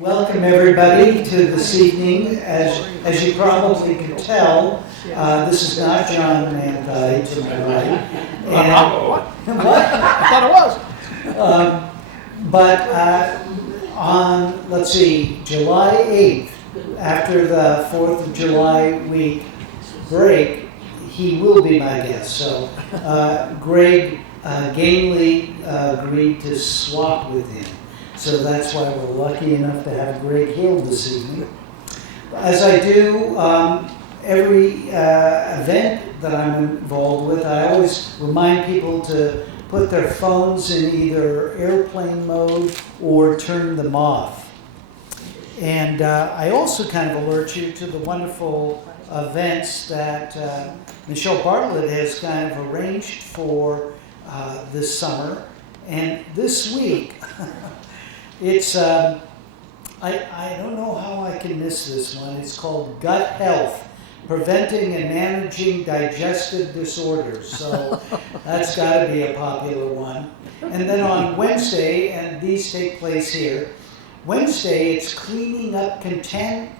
Welcome everybody to this evening. As you probably can tell, this is not John Manthei to my right. And, what? I thought it was. But on, let's see, July 8th, after the 4th of July week break, he will be my guest. So Greg gamely agreed to swap with him. So that's why we're lucky enough to have Greg Hill this evening. As I do every event that I'm involved with, I always remind people to put their phones in either airplane mode or turn them off. And I also kind of alert you to the wonderful events that Michelle Bartlett has kind of arranged for this summer. And this week, it's, I don't know how I can miss this one. It's called Gut Health, Preventing and Managing Digestive Disorders. So that's got to be a popular one. And then on Wednesday, and these take place here, Wednesday it's cleaning up contaminants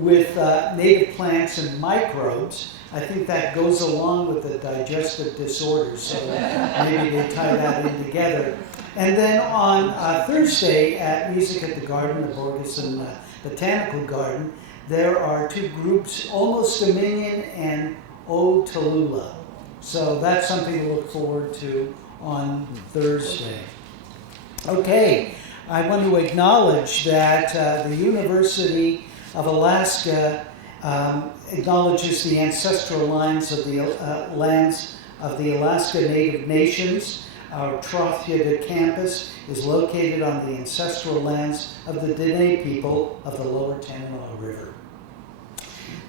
with native plants and microbes. I think that goes along with the digestive disorders, so maybe they tie that in together. And then on Thursday at Music at the Garden, the Borgeson Botanical Garden, there are two groups, Almost Dominion and O Tallulah. So that's something to look forward to on Thursday. Okay, I want to acknowledge that the University of Alaska acknowledges the ancestral lands of the Alaska Native Nations. Our Trothia campus is located on the ancestral lands of the Dene people of the lower Tanana River.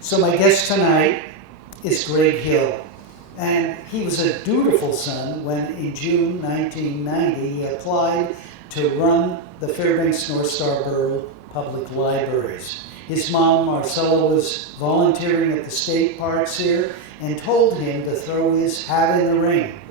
So my guest tonight is Greg Hill. And he was a dutiful son when in June 1990 he applied to run the Fairbanks North Star Borough Public Libraries. His mom, Marcella, was volunteering at the state parks here and told him to throw his hat in the ring.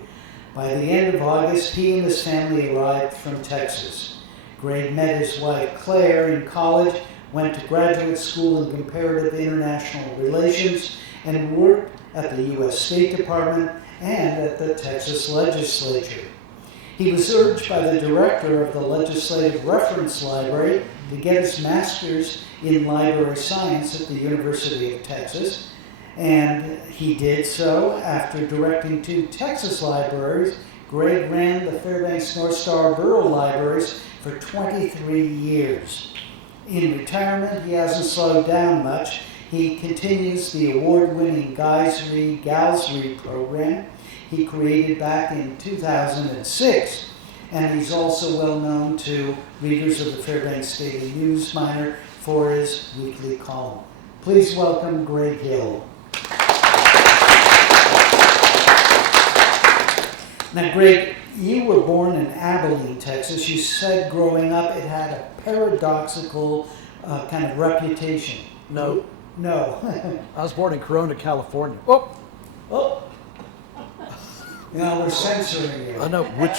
By the end of August, he and his family arrived from Texas. Greg met his wife, Claire, in college, went to graduate school in Comparative International Relations, and worked at the U.S. State Department and at the Texas Legislature. He was urged by the director of the Legislative Reference Library to get his master's in library science at the University of Texas, and he did so. After directing 2 Texas libraries, Greg ran the Fairbanks North Star Borough Libraries for 23 years. In retirement, he hasn't slowed down much. He continues the award-winning Guys Read, Gals Read program he created back in 2006. And he's also well known to readers of the Fairbanks Daily News Miner for his weekly column. Please welcome Greg Hill. Now, Greg, you were born in Abilene, Texas. You said growing up it had a paradoxical kind of reputation. No. I was born in Corona, California. Oh. Now we're censoring you. I know which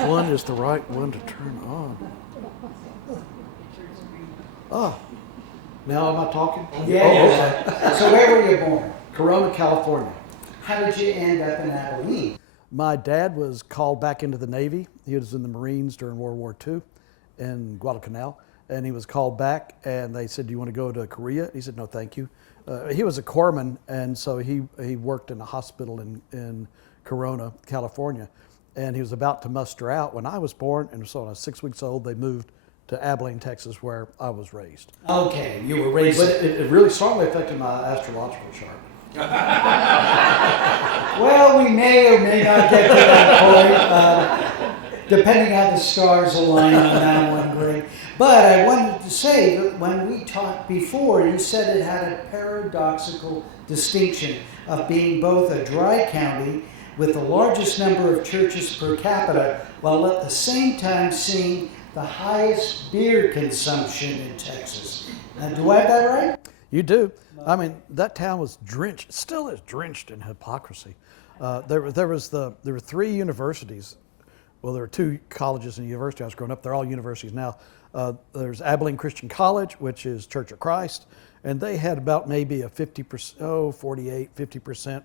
one is the right one to turn on. Oh, now am I talking? Yeah. Okay. So where were you born? Corona, California. How did you end up in Abilene? My dad was called back into the Navy. He was in the Marines during World War II in Guadalcanal. And he was called back, and they said, "Do you want to go to Korea?" He said, "No, thank you." He was a corpsman, and so he worked in a hospital in Corona, California. And he was about to muster out when I was born, and so when I was 6 weeks old, they moved to Abilene, Texas, where I was raised. Okay, you were raised. But it really strongly affected my astrological chart. Well, we may or may not get to that point, depending how the stars align on that one, Greg. But I wanted to say that when we talked before, you said it had a paradoxical distinction of being both a dry county with the largest number of churches per capita, while at the same time seeing the highest beer consumption in Texas. Do I have that right? You do. I mean, that town was drenched, still is drenched in hypocrisy. There were 3 universities well, there were two colleges and a university. I was growing up. They're all universities now. There's Abilene Christian College, which is Church of Christ, and they had about maybe a 50%, 48, 50%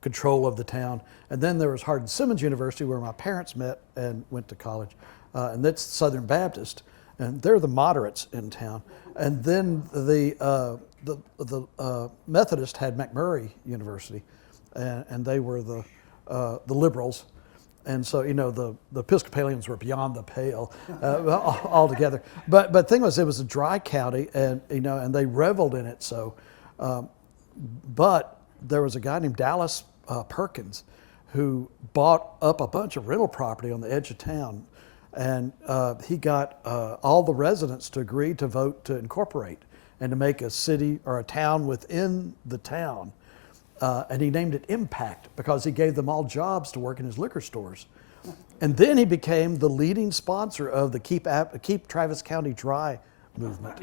control of the town. And then there was Hardin Simmons University, where my parents met and went to college, and that's Southern Baptist, and they're the moderates in town. And then the Methodist had McMurray University, and they were the liberals. And so, the Episcopalians were beyond the pale altogether. But the thing was, it was a dry county, and and they reveled in it. So, but there was a guy named Dallas Perkins who bought up a bunch of rental property on the edge of town, and he got all the residents to agree to vote to incorporate and to make a city or a town within the town. And he named it Impact because he gave them all jobs to work in his liquor stores. And then he became the leading sponsor of the Keep Travis County Dry movement.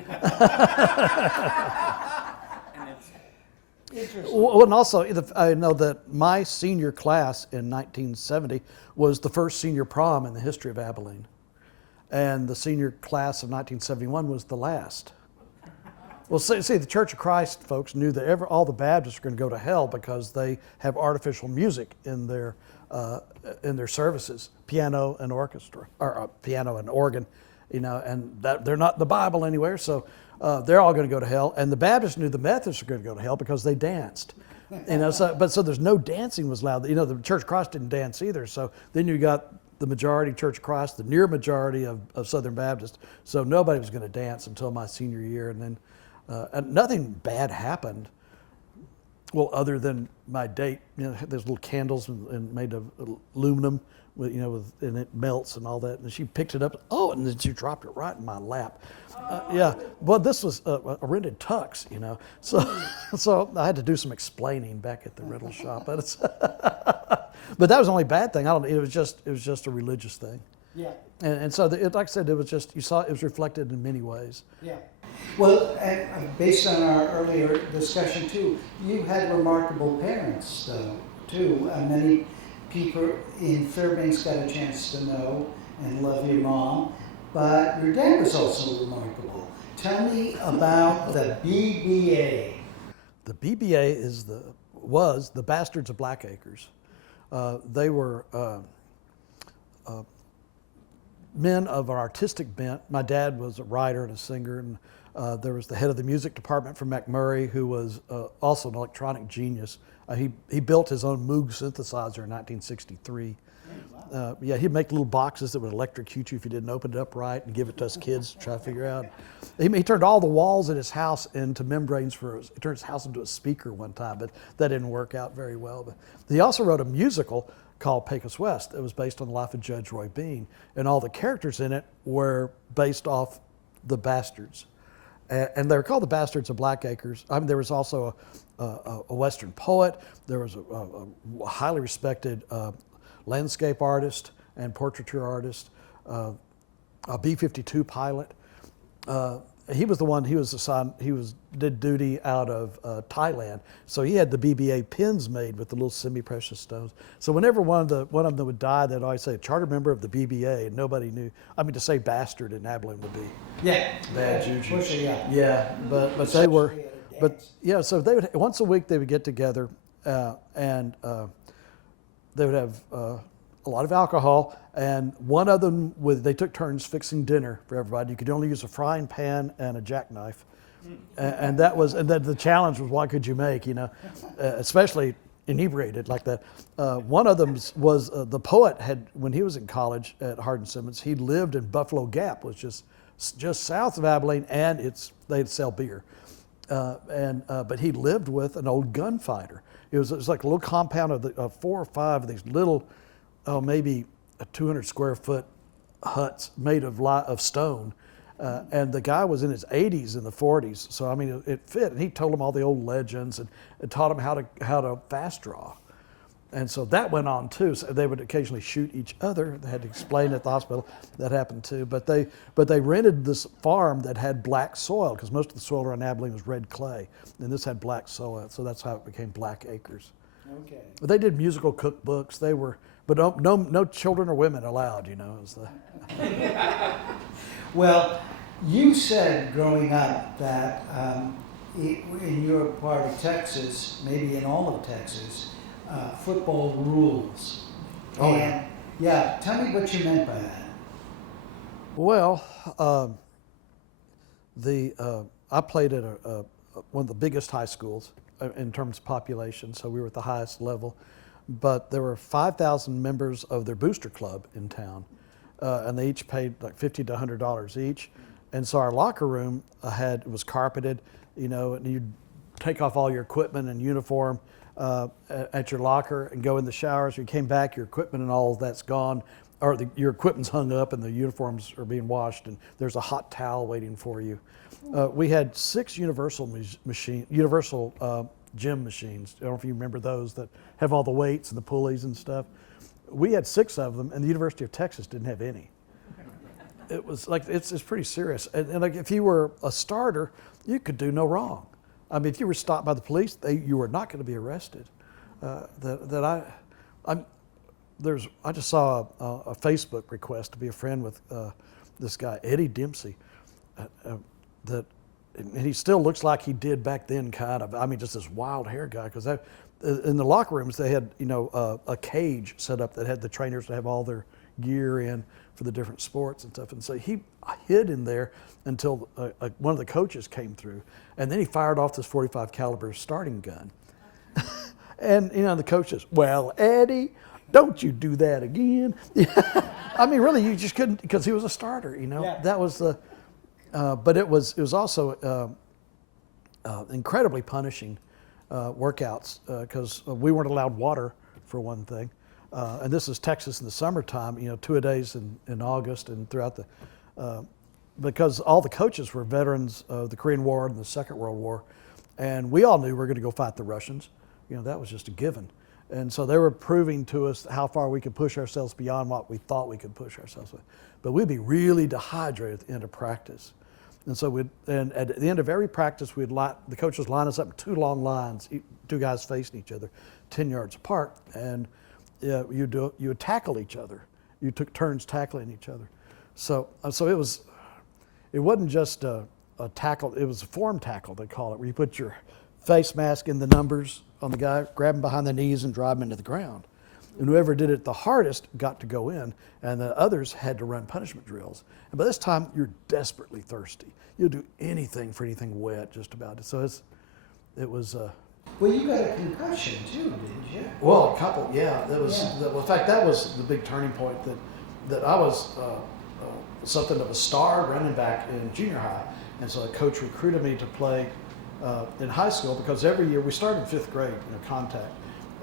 Well, and also, I know that my senior class in 1970 was the first senior prom in the history of Abilene. And the senior class of 1971 was the last. Well, see, the Church of Christ folks knew that all the Baptists were going to go to hell because they have artificial music in their services, piano and orchestra, or piano and organ, and that they're not in the Bible anywhere, so they're all going to go to hell. And the Baptists knew the Methodists were going to go to hell because they danced, So there's no dancing was allowed. The Church of Christ didn't dance either. So then you got the majority Church of Christ, the near majority of Southern Baptist. So nobody was going to dance until my senior year, and then. And nothing bad happened. Well, other than my date, there's little candles and made of aluminum, and it melts and all that. And she picked it up. Oh, and then she dropped it right in my lap. Yeah, well, this was a rented tux, So I had to do some explaining back at the rental shop. But but that was the only bad thing. It was just a religious thing. Yeah. And so, like I said, it was just, you saw it was reflected in many ways. Yeah. Well, based on our earlier discussion too, you had remarkable parents, though, too. Many people in Fairbanks got a chance to know and love your mom, but your dad was also remarkable. Tell me about the BBA. The BBA was the Bastards of Black Acres. They were men of an artistic bent. My dad was a writer and a singer, and there was the head of the music department from McMurray, who was also an electronic genius. He built his own Moog synthesizer in 1963. Yeah, he'd make little boxes that would electrocute you if you didn't open it up right, and give it to us kids to try to figure out. He turned all the walls in his house into membranes he turned his house into a speaker one time, but that didn't work out very well. But he also wrote a musical called Pecos West. It was based on the life of Judge Roy Bean, and all the characters in it were based off the Bastards. And they were called the Bastards of Black Acres. I mean, there was also a Western poet. There was a highly respected landscape artist and portraiture artist, a B-52 pilot. He was the one. He was assigned. Did duty out of Thailand, so he had the BBA pins made with the little semi-precious stones. So whenever one of them would die, they'd always say a charter member of the BBA, and nobody knew. I mean, to say bastard in Abilene would be bad juju. Yeah, but they were, So they would once a week they would get together, and they would have a lot of alcohol. And one of them, they took turns fixing dinner for everybody. You could only use a frying pan and a jackknife, and then the challenge was, what could you make? Especially inebriated like that. One of them was the poet when he was in college at Hardin Simmons. He lived in Buffalo Gap, which is just south of Abilene, and they'd sell beer. But he lived with an old gunfighter. It was like a little compound of 4 or 5 of these little, maybe 200 square foot huts made of stone. And the guy was in his 80s in the 40s. So, I mean, it fit. And he told them all the old legends and taught them how to fast draw. And so that went on too. So they would occasionally shoot each other. They had to explain at the hospital that happened too. But they rented this farm that had black soil, because most of the soil around Abilene was red clay. And this had black soil. So that's how it became Black Acres. Okay. But they did musical cookbooks. They were But no children or women allowed, you know. It was Well, you said growing up that in your part of Texas, maybe in all of Texas, football rules. Oh, And yeah, tell me what you meant by that. Well, I played at one of the biggest high schools in terms of population, so we were at the highest level. But there were 5,000 members of their booster club in town, and they each paid like $50 to $100 each. And so our locker room it was carpeted, you know, and you'd take off all your equipment and uniform at your locker and go in the showers. You came back, your equipment and all of that's gone, or your equipment's hung up and the uniforms are being washed, and there's a hot towel waiting for you. We had 6 universal gym machines. I don't know if you remember those that have all the weights and the pulleys and stuff. We had 6 of them, and the University of Texas didn't have any. It was like, it's pretty serious. And like, if you were a starter, you could do no wrong. I mean, if you were stopped by the police, you were not going to be arrested. I just saw a Facebook request to be a friend with this guy, Eddie Dempsey, and he still looks like he did back then, kind of. I mean, just this wild hair guy, because in the locker rooms, they had, you know, a cage set up that had the trainers to have all their gear in for the different sports and stuff. And so he hid in there until one of the coaches came through, and then he fired off this .45 caliber starting gun. And, you know, the coach says, "Well, Eddie, don't you do that again." I mean, really, you just couldn't, because he was a starter, you know. Yeah. That was the, but it was also incredibly punishing workouts, because we weren't allowed water, for one thing. And this is Texas in the summertime, you know, 2-a-days in August and throughout because all the coaches were veterans of the Korean War and the Second World War. And we all knew we were going to go fight the Russians. You know, that was just a given. And so they were proving to us how far we could push ourselves beyond what we thought we could push ourselves with. But we'd be really dehydrated at the end of practice. And so and at the end of every practice, the coaches line us up in 2 long lines, 2 guys facing each other, 10 yards apart. And you would tackle each other. You took turns tackling each other. So it wasn't just a tackle, it was a form tackle, they call it, where you put your face mask in the numbers on the guy, grab him behind the knees and drive him into the ground. And whoever did it the hardest got to go in, and the others had to run punishment drills. And by this time, you're desperately thirsty. You'll do anything for anything wet, just about. So it was... Well, you got a concussion too, didn't you? Well, a couple, yeah. In fact, that was the big turning point, that I was something of a star running back in junior high. And so a coach recruited me to play in high school, because every year, we started in 5th grade, you know, contact.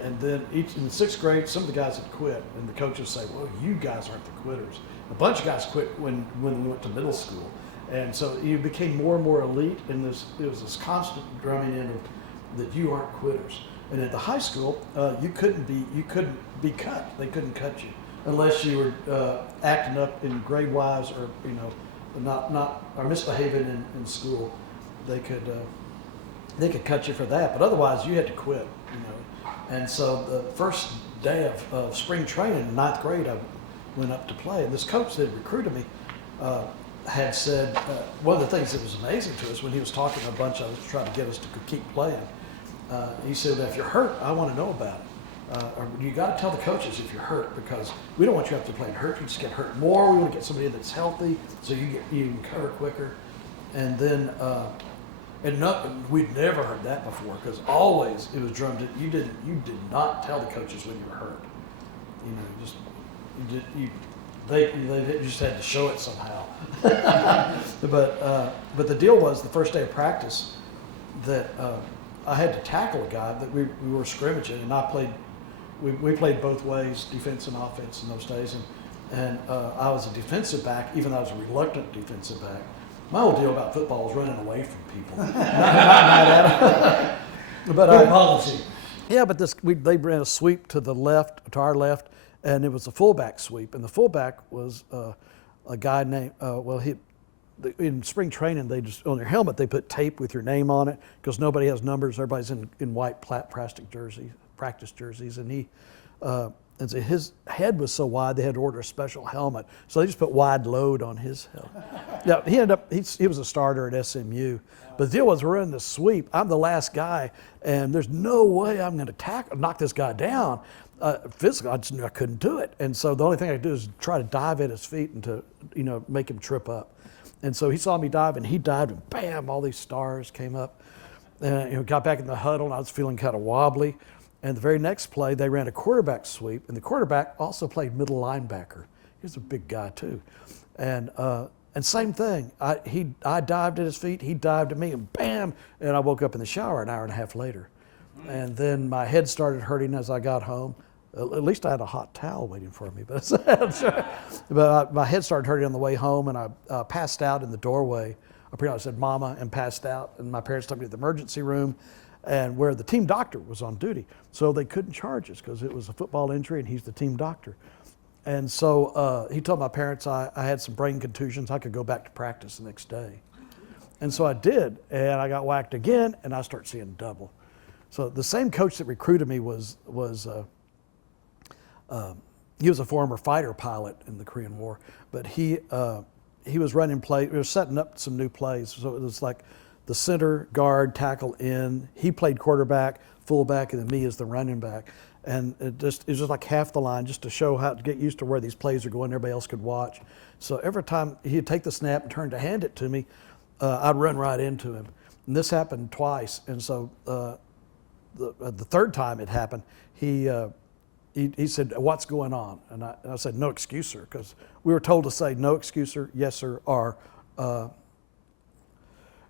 And then in the 6th grade, some of the guys had quit, and the coaches say, "Well, you guys aren't the quitters." A bunch of guys quit when we went to middle school. And so you became more and more elite, and it was this constant drumming in of that you aren't quitters. And at the high school, you couldn't be cut. They couldn't cut you unless you were acting up in grade wise, or, you know, not or misbehaving in school. They could cut you for that, but otherwise you had to quit, you know. And so the first day of spring training in 9th grade, I went up to play, and this coach that recruited me had said, one of the things that was amazing to us when he was talking to a bunch of us, trying to get us to keep playing, he said, "If you're hurt, I want to know about it. Or you got to tell the coaches if you're hurt, because we don't want you after playing hurt. You just get hurt more. We want to get somebody that's healthy, so you can recover quicker." And then, we'd never heard that before, because always it was drummed in. You did not tell the coaches when you were hurt. You know, they just had to show it somehow. But the deal was, the first day of practice, that I had to tackle a guy that we were scrimmaging, and I played. We played both ways, defense and offense, in those days, and I was a defensive back, even though I was a reluctant defensive back. My whole deal about football was running away from people. not mad at them. But Good policy. Yeah, but they ran a sweep to our left, and it was a fullback sweep, and the fullback was a guy named in spring training, they just, on their helmet, they put tape with your name on it, because nobody has numbers. Everybody's in white practice jerseys, and And so his head was so wide, they had to order a special helmet. So they just put wide load on his helmet. Now, he ended up, he was a starter at SMU. But the deal was, we're in the sweep. I'm the last guy, and there's no way I'm going to knock this guy down. Physically, I just knew I couldn't do it. And so the only thing I could do is try to dive at his feet and to, make him trip up. And so he saw me dive, and he dived, and bam, all these stars came up. And got back in the huddle, and I was feeling kind of wobbly. And the very next play, they ran a quarterback sweep, and the quarterback also played middle linebacker. He was a big guy too, and same thing. I dived at his feet, he dived at me, and bam! And I woke up in the shower an hour and a half later, and then my head started hurting as I got home. At least I had a hot towel waiting for me, but my head started hurting on the way home, and I passed out in the doorway. I pretty much said "Mama" and passed out, and my parents took me to the emergency room, and where the team doctor was on duty. So they couldn't charge us because it was a football injury and he's the team doctor. And so he told my parents I had some brain contusions, I could go back to practice the next day. And so I did, and I got whacked again, and I started seeing double. So the same coach that recruited me was he was a former fighter pilot in the Korean War, but he was running plays, we were setting up some new plays. So it was like the center, guard, tackle, in. He played quarterback, fullback, and then me as the running back. And it was just like half the line, just to show how to get used to where these plays are going, everybody else could watch. So every time he'd take the snap and turn to hand it to me, I'd run right into him. And this happened twice. And so the third time it happened, he said, "What's going on?" And I said, "No excuse, sir," because we were told to say no excuse, sir, yes, sir, or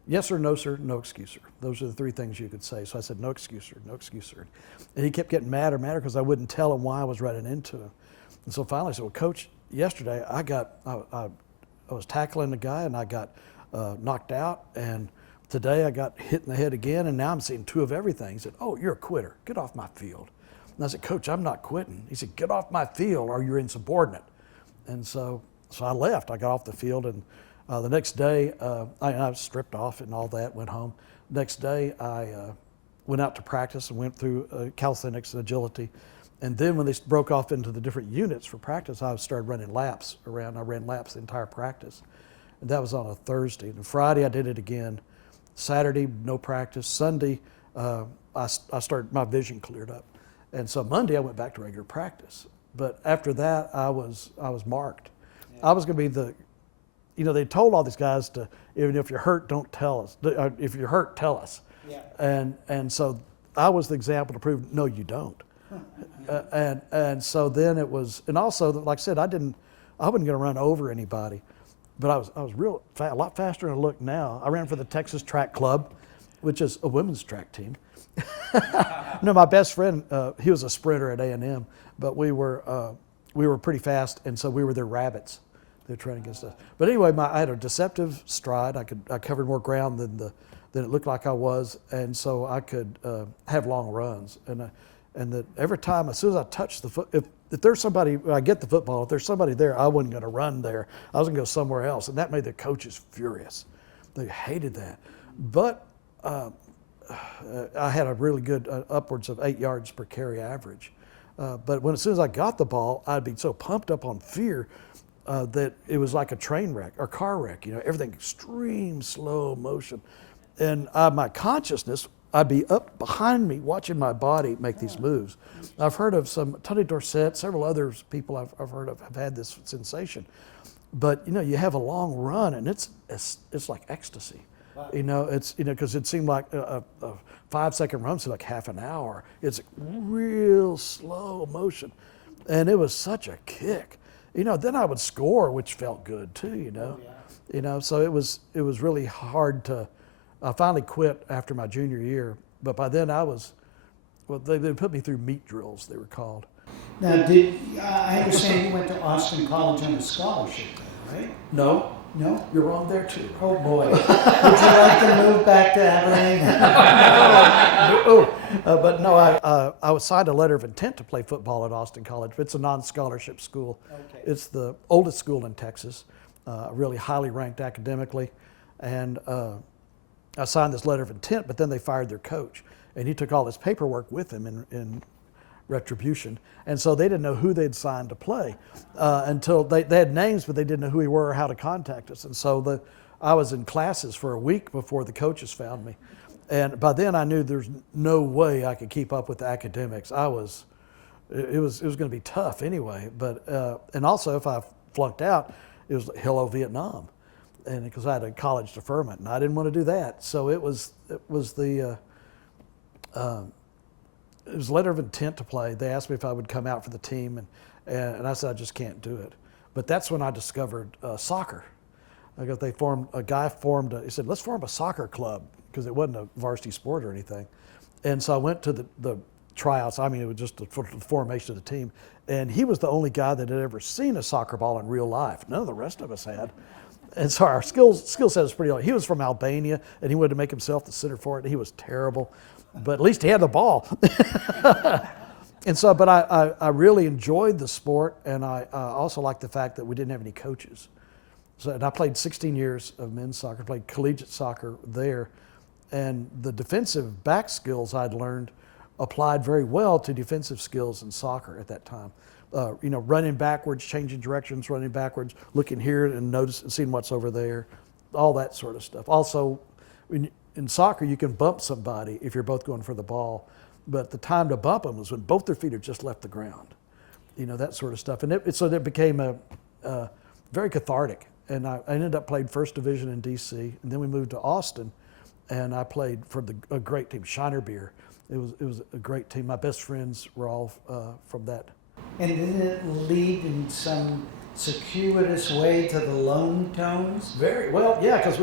yes, sir, no, sir, no excuse, sir. Those are the three things you could say. So I said, "No excuse, sir, no excuse, sir." And he kept getting madder because I wouldn't tell him why I was running into him. And so finally I said, "Well, Coach, yesterday I was tackling the guy and I got knocked out, and today I got hit in the head again, and now I'm seeing two of everything." He said, "Oh, you're a quitter. Get off my field." And I said, "Coach, I'm not quitting." He said, "Get off my field or you're insubordinate." And so I left. I got off the field, and the next day, I was stripped off and all that, went home. Next day, I went out to practice and went through calisthenics and agility. And then when they broke off into the different units for practice, I started running laps around. I ran laps the entire practice. And that was on a Thursday. And Friday, I did it again. Saturday, no practice. Sunday, I started, my vision cleared up. And so Monday, I went back to regular practice. But after that, I was marked. Yeah. I was going to be the, they told all these guys to, even if you're hurt, don't tell us. If you're hurt, tell us. Yeah. And so I was the example to prove, no, you don't. And so then it was, and also, like I said, I wasn't going to run over anybody, but I was a lot faster than I look now. I ran for the Texas Track Club, which is a women's track team. No, my best friend, he was a sprinter at A&M, but we were pretty fast, and so we were their rabbits. They were training against us. But anyway, I had a deceptive stride. I covered more ground than it looked like I was, and so I could have long runs. And that every time, as soon as I touched the foot, if there's somebody, I get the football, if there's somebody there, I wasn't going to run there. I was going to go somewhere else, and that made the coaches furious. They hated that. But I had a really good upwards of 8 yards per carry average. But as soon as I got the ball, I'd be so pumped up on fear that it was like a train wreck or car wreck. Everything extreme slow motion. And my consciousness, I'd be up behind me watching my body make these moves. I've heard of Tony Dorsett, several other people I've heard of have had this sensation. But you have a long run, and it's like ecstasy. Wow. It's because it seemed like a 5-second run seemed like half an hour. It's real slow motion, and it was such a kick. Then I would score, which felt good too. Oh, yeah. So it was really hard to. I finally quit after my junior year, but by then they put me through meat drills, they were called. Now, I understand you went to Austin College on a scholarship, right? No. No? You're wrong there too. Oh boy. Would you like to move back to Abilene? But no, I was signed a letter of intent to play football at Austin College. It's a non-scholarship school. Okay. It's the oldest school in Texas, really highly ranked academically. And I signed this letter of intent, but then they fired their coach. And he took all his paperwork with him in retribution. And so they didn't know who they'd signed to play until they had names, but they didn't know who we were or how to contact us. And so I was in classes for a week before the coaches found me. And by then I knew there's no way I could keep up with the academics. It was going to be tough anyway. But and also if I flunked out, it was hello Vietnam, and because I had a college deferment and I didn't want to do that. So it was a letter of intent to play. They asked me if I would come out for the team, and I said I just can't do it. But that's when I discovered soccer. Because a guy formed. He said, let's form a soccer club, because it wasn't a varsity sport or anything. And so I went to the tryouts. I mean, it was just the formation of the team. And he was the only guy that had ever seen a soccer ball in real life. None of the rest of us had. And so our skill set was pretty low. He was from Albania, and he wanted to make himself the center for it. He was terrible, but at least he had the ball. And so, but I really enjoyed the sport, and I also liked the fact that we didn't have any coaches. So, and I played 16 years of men's soccer, played collegiate soccer there, and the defensive back skills I'd learned applied very well to defensive skills in soccer at that time. Running backwards, changing directions, running backwards, looking here and seeing what's over there, all that sort of stuff. Also, in soccer, you can bump somebody if you're both going for the ball, but the time to bump them was when both their feet had just left the ground, that sort of stuff. And so it became a very cathartic. And I ended up playing first division in D.C., and then we moved to Austin, and I played for a great team, Shiner Beer. It was a great team. My best friends were all from that. And did it lead in some circuitous way to the Lone Tones? Very well, yeah, because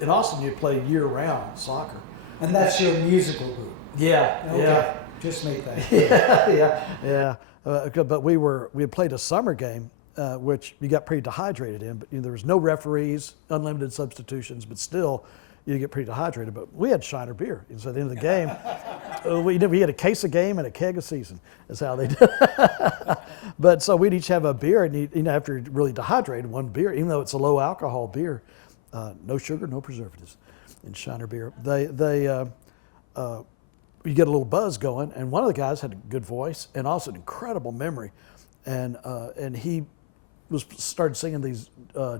in Austin you play year-round soccer. And that's your musical group? Yeah, okay. Yeah. Just make that clear. Yeah. But we had played a summer game, which you got pretty dehydrated in, but there was no referees, unlimited substitutions, but still you get pretty dehydrated. But we had Shiner Beer, and so at the end of the game, we had a case of game and a keg of season. That's how they did it. But so we'd each have a beer, and after you're really dehydrated, one beer, even though it's a low alcohol beer, no sugar, no preservatives in Shiner Beer. You get a little buzz going, and one of the guys had a good voice and also an incredible memory, and he started singing these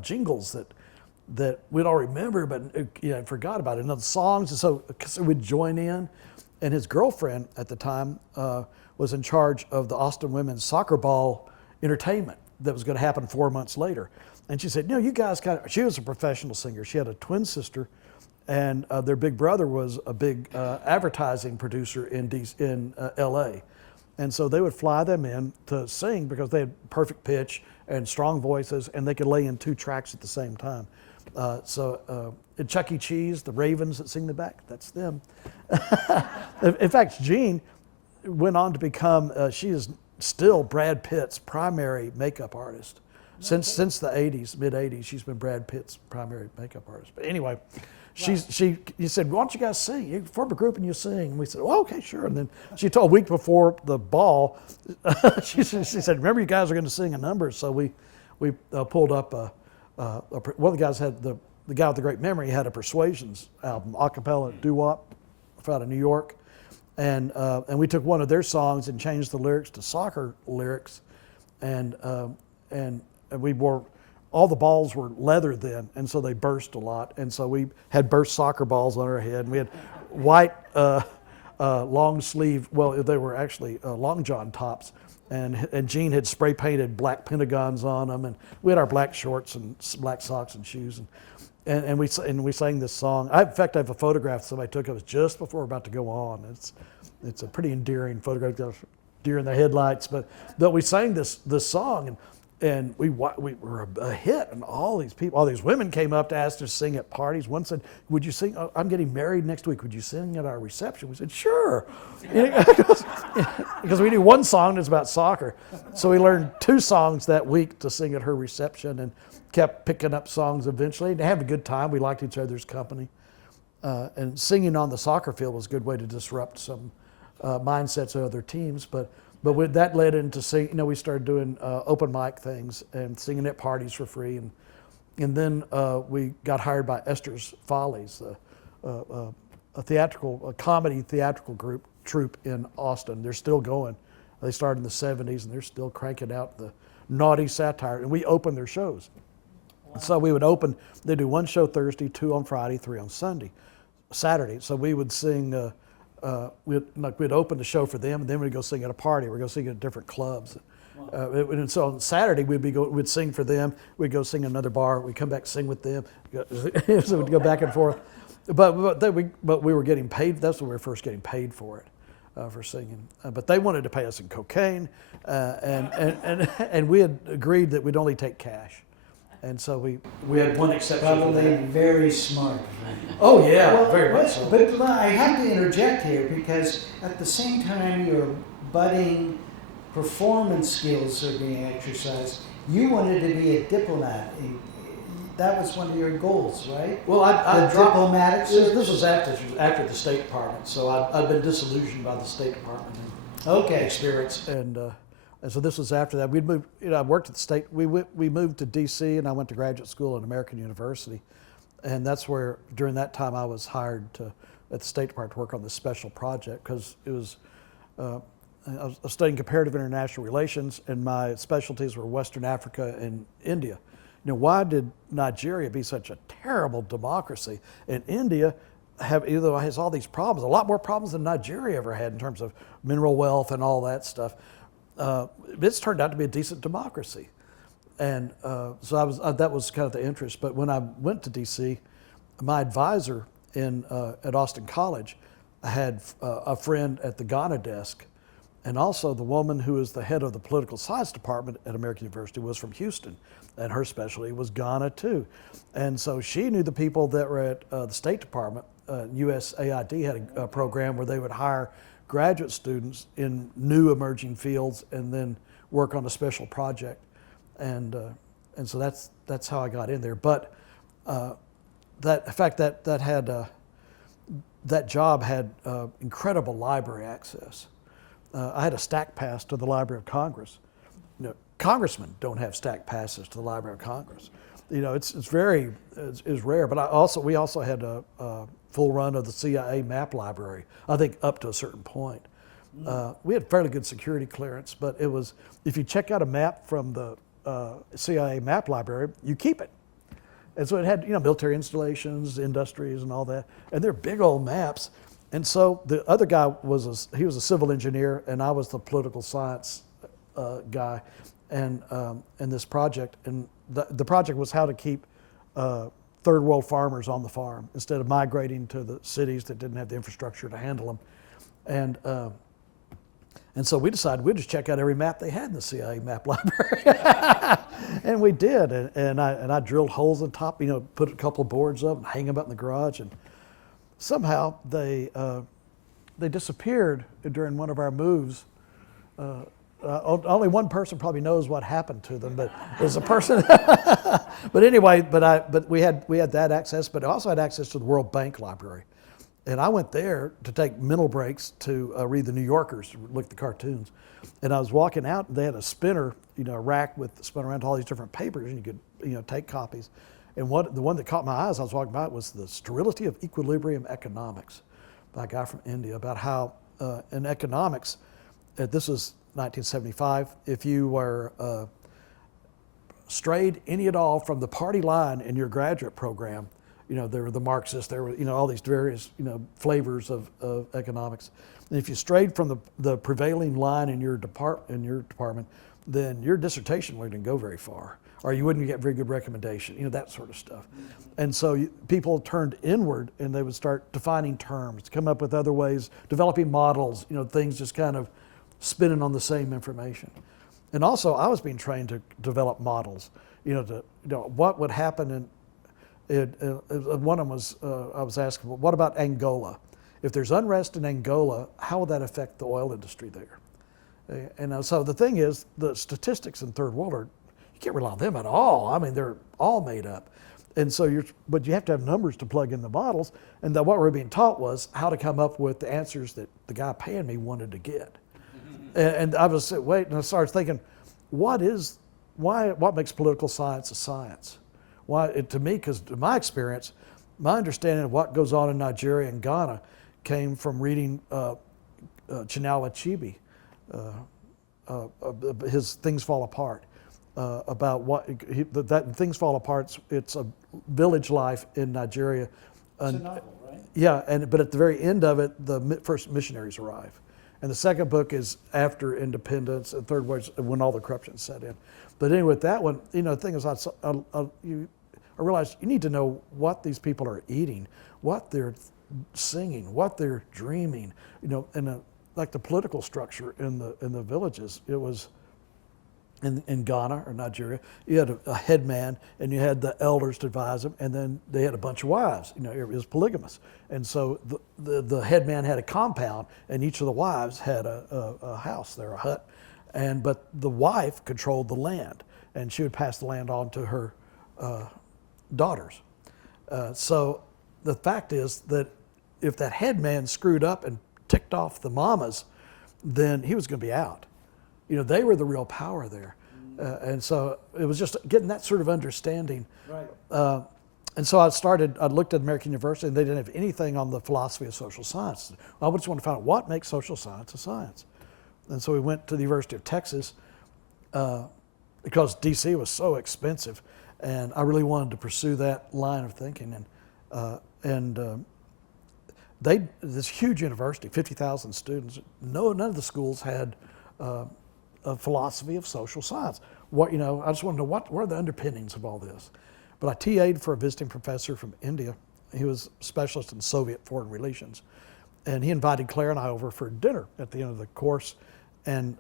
jingles that we'd all remember, but forgot about it. And the songs, and so we'd join in. And his girlfriend at the time was in charge of the Austin women's soccer ball entertainment that was going to happen 4 months later. And she said, you guys she was a professional singer. She had a twin sister, and their big brother was a big advertising producer in L.A. And so they would fly them in to sing because they had perfect pitch and strong voices, and they could lay in 2 tracks at the same time. At Chuck E. Cheese, the Ravens that sing the back, that's them. In fact, Jean went on to become, she is still Brad Pitt's primary makeup artist. Since the 80s, mid-80s, she's been Brad Pitt's primary makeup artist. But anyway, you said, why don't you guys sing? You form a group and you sing. And we said, oh, okay, sure. And then she told a week before the ball, she said, remember you guys are going to sing a number. So we pulled up one of the guys had the guy with the great memory had a Persuasions album, acapella, doo-wop, out of New York, and we took one of their songs and changed the lyrics to soccer lyrics, and we wore, all the balls were leather then, and so they burst a lot, and so we had burst soccer balls on our head, and we had white long sleeve, well they were actually long john tops. And Jean had spray painted black pentagons on them, and we had our black shorts and black socks and shoes, and we sang this song. In fact, I have a photograph somebody took of us just before we're about to go on. It's a pretty endearing photograph, deer in the headlights, but we sang this song, and we were a hit, and all these women came up to ask us to sing at parties. One said, would you sing, I'm getting married next week, would you sing at our reception? We said, sure. Because we knew one song that's about soccer. So we learned 2 songs that week to sing at her reception, and kept picking up songs eventually, and had a good time. We liked each other's company. And singing on the soccer field was a good way to disrupt some mindsets of other teams, but that led into singing. We started doing open mic things and singing at parties for free, and then we got hired by Esther's Follies, a comedy theatrical troupe in Austin. They're still going. They started in the 70s, and they're still cranking out the naughty satire, and we opened their shows. Wow. So we would open, they do one show Thursday, 2 on Friday, 3 on Saturday. So we would sing, we'd open the show for them, and then we'd go sing at a party. We'd go sing at different clubs. Wow. And so on Saturday, we'd sing for them. We'd go sing in another bar. We'd come back, sing with them. So we'd go back and forth. But we were getting paid. That's when we were first getting paid for it, for singing. But they wanted to pay us in cocaine, and we had agreed that we'd only take cash. And so we had one exception. Probably very smart. Oh yeah, well, very much so. But I have to interject here, because at the same time your budding performance skills are being exercised, you wanted to be a diplomat. That was one of your goals, right? Well, I dropped diplomatic. This was after the State Department, so I'd been disillusioned by the State Department. Experience, and so this was after that. We'd moved. I worked at the state. We moved to D.C. and I went to graduate school at American University, and that's where during that time I was hired at the State Department to work on this special project, because it was. I was studying Comparative International Relations, and my specialties were Western Africa and India. Why did Nigeria be such a terrible democracy, and India has all these problems, a lot more problems than Nigeria ever had in terms of mineral wealth and all that stuff. It's turned out to be a decent democracy, and so that was kind of the interest. But when I went to D.C., my advisor at Austin College had a friend at the Ghana desk, and also the woman who is the head of the political science department at American University was from Houston, and her specialty was Ghana too. And so she knew the people that were at the State Department. USAID had a program where they would hire graduate students in new emerging fields and then work on a special project. And so that's how I got in there. But that job had incredible library access. I had a stack pass to the Library of Congress. Congressmen don't have stack passes to the Library of Congress. It's rare. But we also had a full run of the CIA map library. I think up to a certain point. We had fairly good security clearance, but it was, if you check out a map from the CIA map library, you keep it. And so it had military installations, industries, and all that, and they're big old maps. And so the other guy was a civil engineer, and I was the political science guy, and this project, and the project was how to keep third world farmers on the farm instead of migrating to the cities that didn't have the infrastructure to handle them, and so we decided we'd just check out every map they had in the CIA map library, and we did, and I drilled holes in top, put a couple of boards up and hang them up in the garage, and somehow they disappeared during one of our moves. Only one person probably knows what happened to them, but there's a person. But anyway, but we had that access, but I also had access to the World Bank Library, and I went there to take mental breaks to read the New Yorkers, to look at the cartoons, and I was walking out, and they had a spinner, a rack with spun around all these different papers, and you could take copies. And the one that caught my eyes, I was walking by, was The Sterility of Equilibrium Economics by a guy from India, about how in economics, this was 1975, if you were strayed any at all from the party line in your graduate program, there were the Marxists, there were all these various flavors of economics, and if you strayed from the prevailing line in your department, then your dissertation wouldn't go very far, or you wouldn't get very good recommendation, that sort of stuff. And so people turned inward, and they would start defining terms, come up with other ways, developing models, things just kind of spinning on the same information. And also, I was being trained to develop models, what would happen one of them was, I was asking, well, what about Angola? If there's unrest in Angola, how would that affect the oil industry there? And so the thing is, the statistics in third world you can't rely on them at all. I mean, they're all made up. And so but you have to have numbers to plug in the models. And what we were being taught was how to come up with the answers that the guy paying me wanted to get. And I was waiting, and I started thinking, what makes political science a science? Why, to me, because in my experience, my understanding of what goes on in Nigeria and Ghana came from reading Chinua Achebe, his Things Fall Apart, about what that Things Fall Apart. It's a village life in Nigeria. It's a novel, right? Yeah, but at the very end of it, the first missionaries arrive, and the second book is after independence, and third was when all the corruption set in. But anyway, with that one, the thing is, I realized you need to know what these people are eating, what they're singing, what they're dreaming, and like the political structure in the villages. It was in Ghana or Nigeria, you had a head man, and you had the elders to advise them, and then they had a bunch of wives. It was polygamous, and so the head man had a compound, and each of the wives had a house there, a hut, but the wife controlled the land, and she would pass the land on to her daughters. So the fact is that if that head man screwed up and ticked off the mamas, then he was going to be out. They were the real power there. And so it was just getting that sort of understanding. Right. And so I looked at American University, and they didn't have anything on the philosophy of social science. I just wanted to find out what makes social science a science. And so we went to the University of Texas because DC was so expensive, and I really wanted to pursue that line of thinking. This huge university, 50,000 students. None of the schools had a philosophy of social science. I just wanted to know what are the underpinnings of all this. But I TA'd for a visiting professor from India. He was a specialist in Soviet foreign relations, and he invited Claire and I over for dinner at the end of the course. And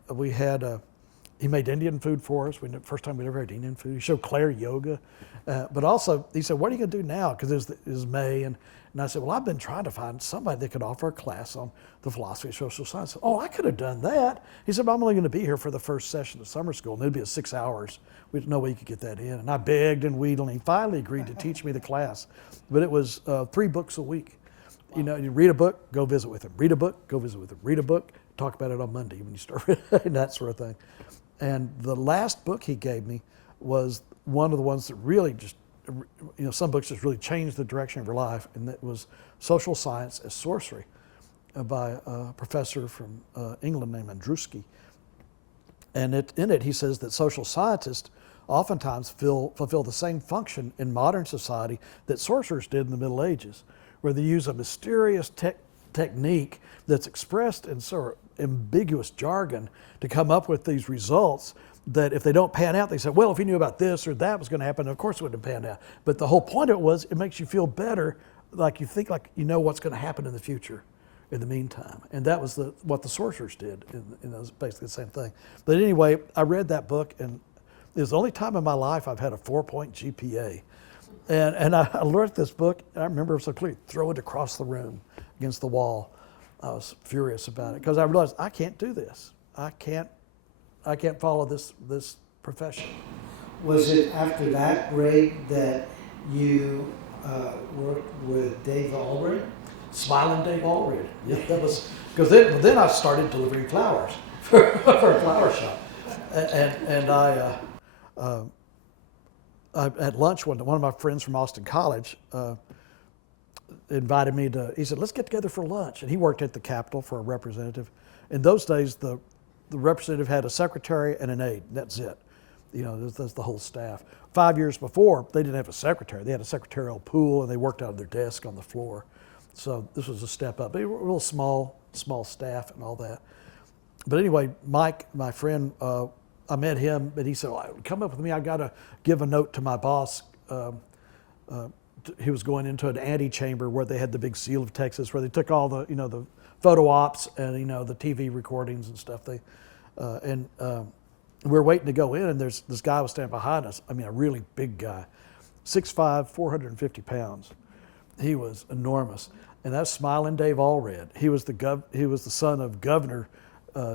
he made Indian food for us. First time we'd ever had Indian food. He showed Claire yoga, but also he said, "What are you going to do now?" Because it was May, and I said, "Well, I've been trying to find somebody that could offer a class on the philosophy of social science." "Oh, I could have done that." He said, "But I'm only going to be here for the first session of summer school, and it'd be 6 hours. We didn't know way you could get that in." And I begged and wheedled, and he finally agreed to teach me the class. But it was 3 books a week. Wow. You read a book, go visit with him. Read a book, go visit with him. Read a book, talk about it on Monday when you start reading, that sort of thing. And the last book he gave me was one of the ones that really just, some books just really changed the direction of your life, and that was Social Science as Sorcery by a professor from England named Andruski. And in it he says that social scientists oftentimes fulfill the same function in modern society that sorcerers did in the Middle Ages, where they use a mysterious technique that's expressed in sort of ambiguous jargon to come up with these results that if they don't pan out, they say, well, if you knew about this or that was going to happen, of course it wouldn't have panned out. But the whole point of it was it makes you feel better, like you think like you know what's going to happen in the future in the meantime. And that was what the sorcerers did, and it was basically the same thing. But anyway, I read that book, and it was the only time in my life I've had a 4-point GPA. And I learned this book, and I remember so clearly, throw it across the room against the wall. I was furious about it because I realized I can't do this. I can't follow this profession. Was it after that grade that you worked with Dave Allred? Smiling Dave Allred. Yeah, that was because then I started delivering flowers for a flower shop, and I at lunch one of my friends from Austin College invited me to. He said, "Let's get together for lunch," and he worked at the Capitol for a representative. In those days, the representative had a secretary and an aide. That's it. That's the whole staff. 5 years before, they didn't have a secretary. They had a secretarial pool, and they worked out of their desk on the floor. So this was a step up. They were a real small staff and all that. But anyway, Mike, my friend, I met him, but he said, well, "Come up with me. I got to give a note to my boss." He was going into an antechamber where they had the big seal of Texas, where they took all the the photo ops and the TV recordings and stuff. We were waiting to go in, and there's this guy was standing behind us. I mean, a really big guy, 6'5", 450 pounds. He was enormous, and that's Smiling Dave Allred. He was the son of Governor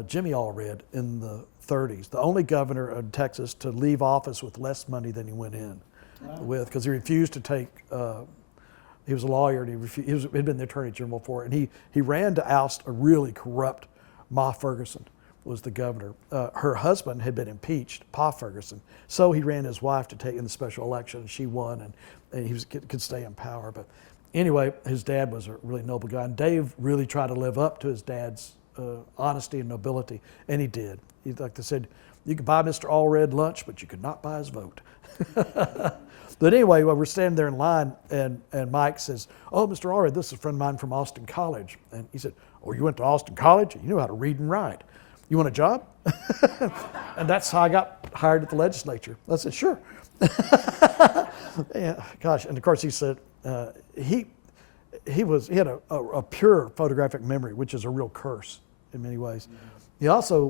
Jimmy Allred in the 30s, the only governor of Texas to leave office with less money than he went in with, because he refused to take. He was a lawyer, and he'd been the attorney general for it, and he ran to oust a really corrupt Ma Ferguson. Was the governor. Her husband had been impeached, Pa Ferguson, so he ran his wife to take in the special election, and she won, and he could stay in power. But anyway, his dad was a really noble guy, and Dave really tried to live up to his dad's honesty and nobility, and he did. Like they said, you could buy Mr. Allred lunch, but you could not buy his vote. But anyway, while we're standing there in line, and Mike says, "Oh, Mr. Allred, this is a friend of mine from Austin College." And he said, "Oh, you went to Austin College? You know how to read and write. You want a job?" And that's how I got hired at the legislature. I said, "Sure." Yeah, gosh, and of course he said he had a pure photographic memory, which is a real curse in many ways. Mm-hmm.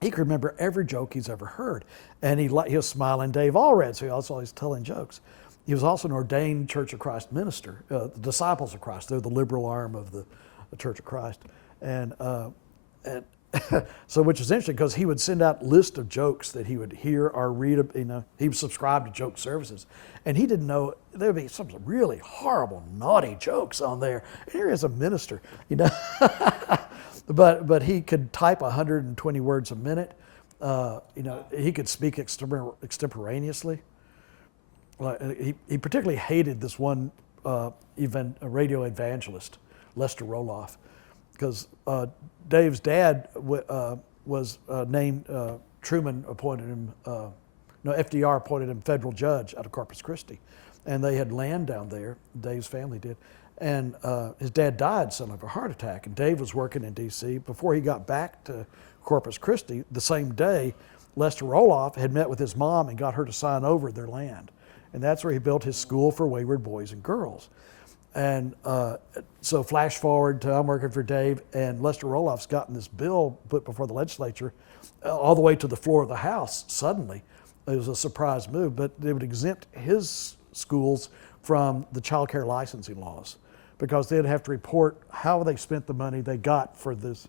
He could remember every joke he's ever heard, and he was smiling Dave Allred, so he was always telling jokes. He was also an ordained Church of Christ minister, the Disciples of Christ. They're the liberal arm of the Church of Christ, and so which is interesting because he would send out lists of jokes that he would hear or read. He was subscribed to joke services, and he didn't know there would be some really horrible, naughty jokes on there. Here is a minister, but he could type 120 words a minute. He could speak extemporaneously. He particularly hated this one radio evangelist, Lester Roloff, because Dave's dad was named, Truman appointed him, FDR appointed him federal judge out of Corpus Christi. And they had land down there, Dave's family did. And his dad died suddenly of a heart attack. And Dave was working in D.C. Before he got back to Corpus Christi, the same day, Lester Roloff had met with his mom and got her to sign over their land. And that's where he built his school for wayward boys and girls. And so flash forward to I'm working for Dave, and Lester Roloff's gotten this bill put before the legislature all the way to the floor of the House suddenly. It was a surprise move, but they would exempt his schools from the child care licensing laws because they'd have to report how they spent the money they got for this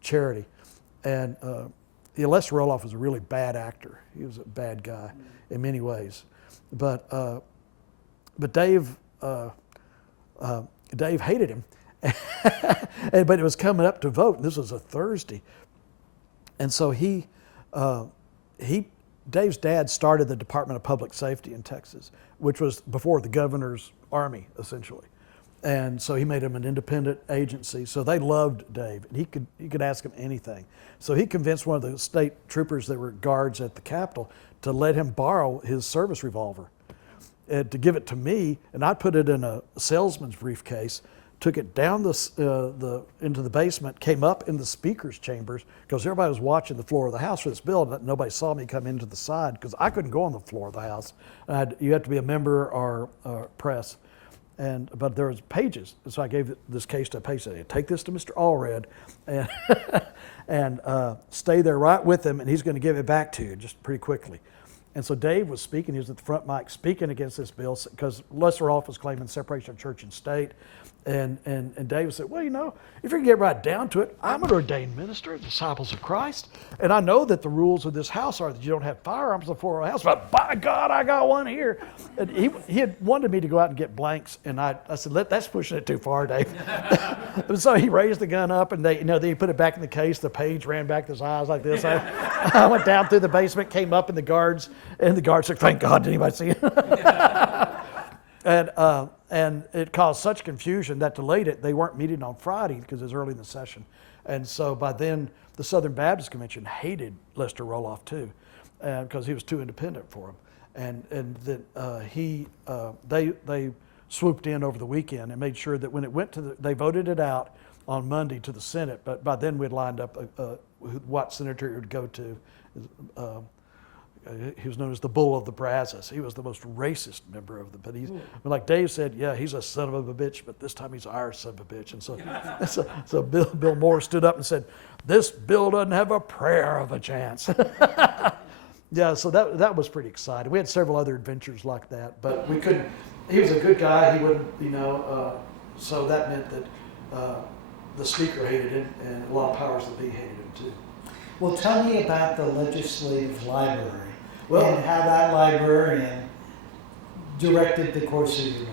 charity. And Lester Roloff was a really bad actor. He was a bad guy in many ways. But Dave hated him, but it was coming up to vote, and this was a Thursday. And so Dave's dad started the Department of Public Safety in Texas, which was before the governor's army, essentially. And so he made him an independent agency. So they loved Dave, and he could ask him anything. So he convinced one of the state troopers that were guards at the Capitol to let him borrow his service revolver, to give it to me, and I put it in a salesman's briefcase, took it down into the basement, came up in the speaker's chambers, because everybody was watching the floor of the House for this bill, and nobody saw me come into the side, because I couldn't go on the floor of the House. You had to be a member or press. But there was pages, and so I gave this case to a page. Said, "Take this to Mr. Allred, and stay there right with him, and he's going to give it back to you just pretty quickly." And so Dave was speaking. He was at the front mic speaking against this bill because Lester Roloff was claiming separation of church and state. And Dave said, "Well, if you get right down to it, I'm an ordained minister, disciples of Christ, and I know that the rules of this house are that you don't have firearms on the floor of the house, but by God, I got one here." And he had wanted me to go out and get blanks, and I said, "That's pushing it too far, Dave." So he raised the gun up, and then he put it back in the case. The page ran back to his eyes like this. I went down through the basement, came up, and the guards said, "Thank God, did anybody see it?" And it caused such confusion that delayed it. They weren't meeting on Friday because it was early in the session. And so by then, the Southern Baptist Convention hated Lester Roloff too, because he was too independent for them. And then they swooped in over the weekend and made sure that when it went they voted it out on Monday to the Senate, but by then we'd lined up what senator it would go to. He was known as the Bull of the Brazos. He was the most racist member of but like Dave said, yeah, he's a son of a bitch, but this time he's our son of a bitch. And so Bill Moore stood up and said, "This bill doesn't have a prayer of a chance." Yeah, so that was pretty exciting. We had several other adventures like that, but we couldn't. He was a good guy. He wouldn't, so that meant that the speaker hated him, and a lot of powers that be hated him too. Well, tell me about the legislative library and how that librarian directed the course of your life.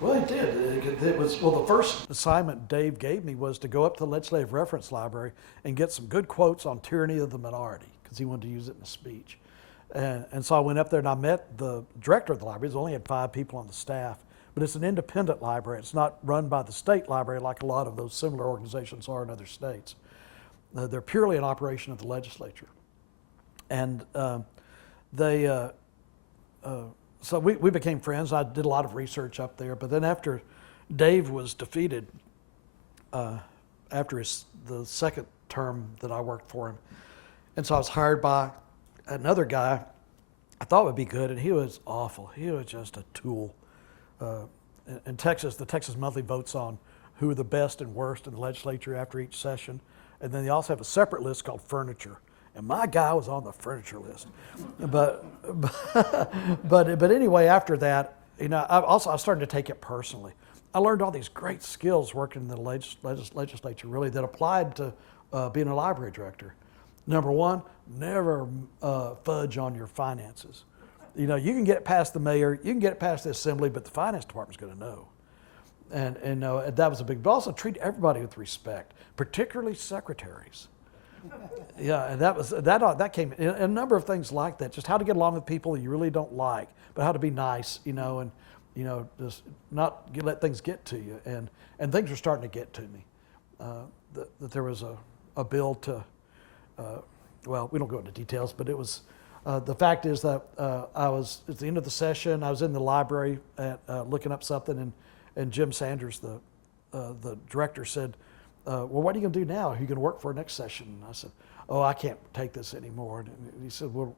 Well, he did. The first assignment Dave gave me was to go up to the Legislative Reference Library and get some good quotes on tyranny of the minority, because he wanted to use it in a speech. And so I went up there and I met the director of the library. He only had 5 people on the staff, but it's an independent library. It's not run by the state library like a lot of those similar organizations are in other states. They're purely an operation of the legislature. And they, so we became friends. I did a lot of research up there. But then after Dave was defeated, after the second term that I worked for him, and so I was hired by another guy I thought would be good, and he was awful. He was just a tool. In Texas, the Texas Monthly votes on who are the best and worst in the legislature after each session. And then they also have a separate list called furniture. And my guy was on the furniture list. But anyway, after that, I started to take it personally. I learned all these great skills working in the legislature, really, that applied to being a library director. Number one, never fudge on your finances. You can get it past the mayor, you can get it past the assembly, but the finance department's going to know. And that was a big, but also treat everybody with respect, particularly secretaries. Yeah, and that came in a number of things like that. Just how to get along with people you really don't like, but how to be nice, and just not let things get to you. And things were starting to get to me. That there was a bill to, well, we don't go into details, but it was. The fact is that I was at the end of the session. I was in the library looking up something, and Jim Sanders, the director, said, well, what are you going to do now? Who are you going to work for next session? And I said, oh, I can't take this anymore. And he said, well,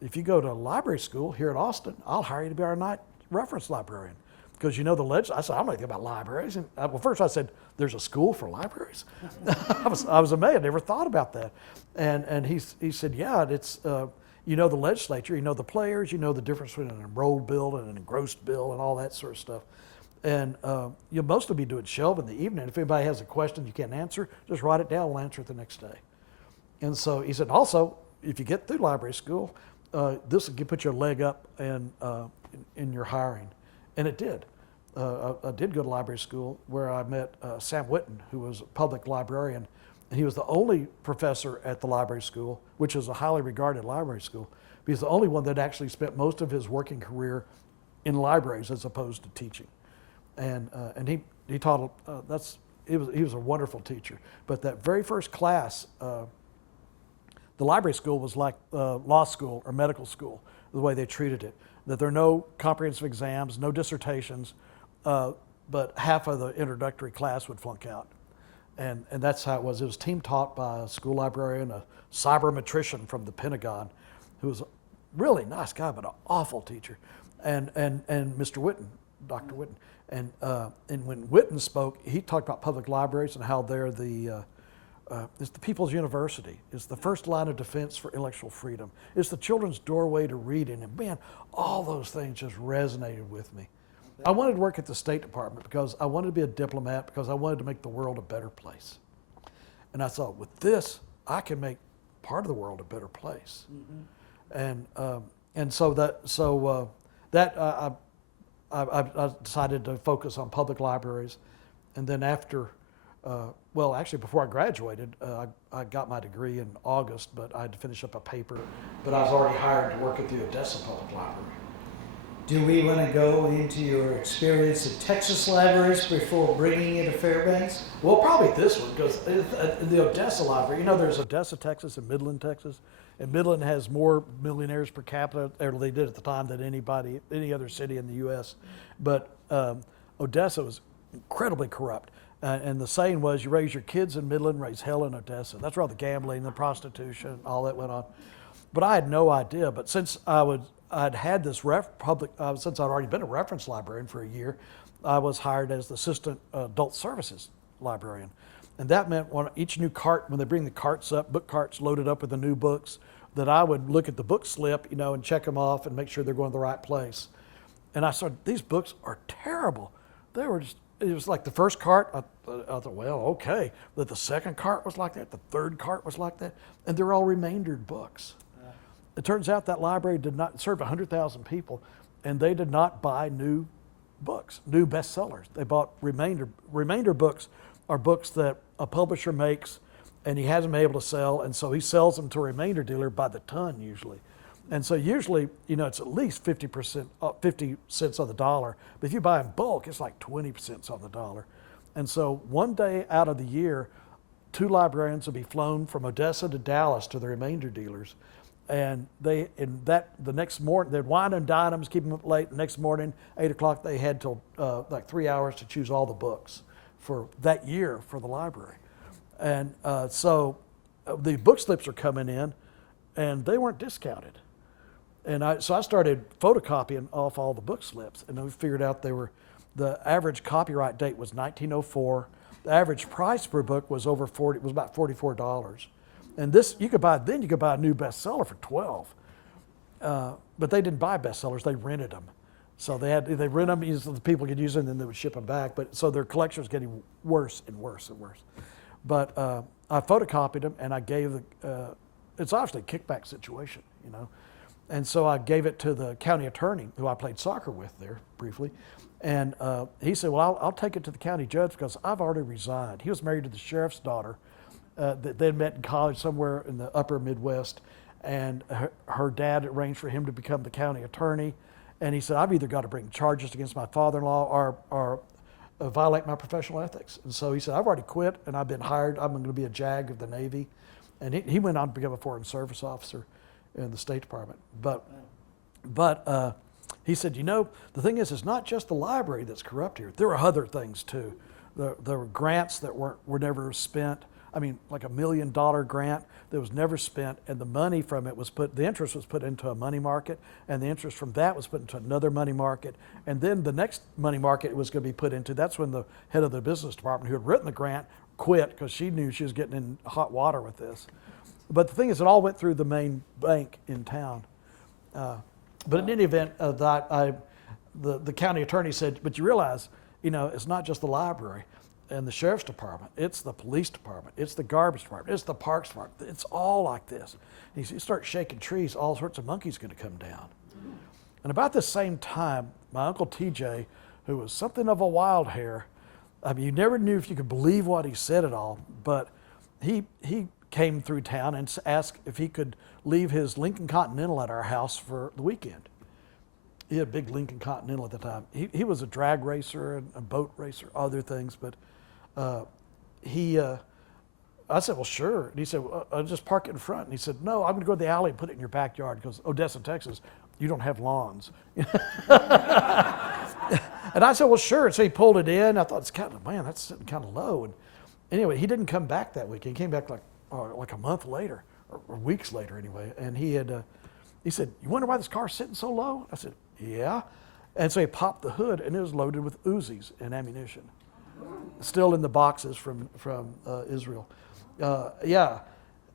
if you go to library school here in Austin, I'll hire you to be our night reference librarian. Because the I said, I don't know anything about libraries. And first I said, there's a school for libraries? I was amazed. I never thought about that. And he said, yeah, it's, the legislature, the players, the difference between an enrolled bill and an engrossed bill and all that sort of stuff. And you'll mostly be doing shelve in the evening. If anybody has a question you can't answer, just write it down, we'll answer it the next day. And so he said, also, if you get through library school, this will put your leg up in your hiring. And it did. I did go to library school where I met Sam Whitten, who was a public librarian. And he was the only professor at the library school, which is a highly regarded library school. He's the only one that actually spent most of his working career in libraries as opposed to teaching. And he taught, he was a wonderful teacher. But that very first class, the library school was like law school or medical school, the way they treated it. That there are no comprehensive exams, no dissertations, but half of the introductory class would flunk out. And that's how it was. It was team taught by a school librarian, a cybermetrician from the Pentagon, who was a really nice guy, but an awful teacher. And Mr. Whitten, Dr. Whitten. And when Whitten spoke, he talked about public libraries and how they're it's the people's university. It's the first line of defense for intellectual freedom. It's the children's doorway to reading. And man, all those things just resonated with me. I wanted to work at the State Department because I wanted to be a diplomat, because I wanted to make the world a better place. And I thought, with this, I can make part of the world a better place. Mm-hmm. And so I decided to focus on public libraries. And then after, actually before I graduated, I got my degree in August, but I had to finish up a paper. But I was already hired to work at the Odessa Public Library. Do we want to go into your experience at Texas libraries before bringing you to Fairbanks? Well, probably this one, because the Odessa Library, there's Odessa, Texas, and Midland, Texas. And Midland has more millionaires per capita, or they did at the time, than any other city in the U.S. But Odessa was incredibly corrupt. And the saying was, you raise your kids in Midland, raise hell in Odessa. That's where all the gambling, the prostitution, all that went on. But I had no idea. But since I'd had this since I'd already been a reference librarian for a year, I was hired as the assistant adult services librarian. And that meant each new cart, when they bring the carts up, book carts loaded up with the new books, that I would look at the book slip, and check them off and make sure they're going to the right place. And I said, these books are terrible. They were it was like the first cart, I thought, well, okay. But the second cart was like that, the third cart was like that, and they're all remaindered books. It turns out that library did not serve 100,000 people, and they did not buy new books, new bestsellers. They bought remainder. Remainder books are books that a publisher makes, and he hasn't been able to sell, and so he sells them to a remainder dealer by the ton usually. And so usually, it's at least 50 cents on the dollar. But if you buy in bulk, it's like 20 cents on the dollar. And so one day out of the year, 2 librarians would be flown from Odessa to Dallas to the remainder dealers. And the next morning, they'd wine and dine them, keep them up late. The next morning, 8 o'clock, they had till like 3 hours to choose all the books for that year for the library. And so the book slips are coming in, and they weren't discounted. And so I started photocopying off all the book slips, and then we figured out the average copyright date was 1904. The average price per book was about $44. And this, you could buy a new bestseller for $12. But they didn't buy bestsellers, they rented them. So they rent them, so the people could use them, and then they would ship them back. But so their collection was getting worse and worse and worse. But I photocopied them, and I gave it's obviously a kickback situation, you know. And so I gave it to the county attorney, who I played soccer with there briefly. And he said, well, I'll take it to the county judge because I've already resigned. He was married to the sheriff's daughter. They'd met in college somewhere in the upper Midwest, and her dad arranged for him to become the county attorney. And he said, I've either got to bring charges against my father-in-law or violate my professional ethics. And so he said, I've already quit, and I've been hired. I'm going to be a JAG of the Navy. And he went on to become a foreign service officer in the State Department. But he said, you know, the thing is, it's not just the library that's corrupt here. There were other things too. There were grants that were never spent. I mean, like $1 million grant that was never spent, and the money from it the interest was put into a money market, and the interest from that was put into another money market, and then the next money market it was going to be put into. That's when the head of the business department, who had written the grant, quit because she knew she was getting in hot water with this. But the thing is, it all went through the main bank in town. But in any event, the county attorney said, but you realize, you know, it's not just the library and the sheriff's department, it's the police department, it's the garbage department, it's the parks department, it's all like this. And you start shaking trees, all sorts of monkeys going to come down. And about the same time, my Uncle TJ, who was something of a wild hair, I mean, you never knew if you could believe what he said at all, but he came through town and asked if he could leave his Lincoln Continental at our house for the weekend. He had a big Lincoln Continental at the time. He was a drag racer and a boat racer, other things, but I said, well, sure. And he said, well, I'll just park it in front. And he said, no, I'm going to go to the alley and put it in your backyard because Odessa, Texas, you don't have lawns. And I said, well, sure. And so he pulled it in. I thought, it's kind of, man, that's sitting kind of low. And anyway, he didn't come back that weekend. He came back like a month later, or weeks later anyway. And he said, you wonder why this car's sitting so low? I said, yeah. And so he popped the hood, and it was loaded with Uzis and ammunition, still in the boxes from Israel. Yeah.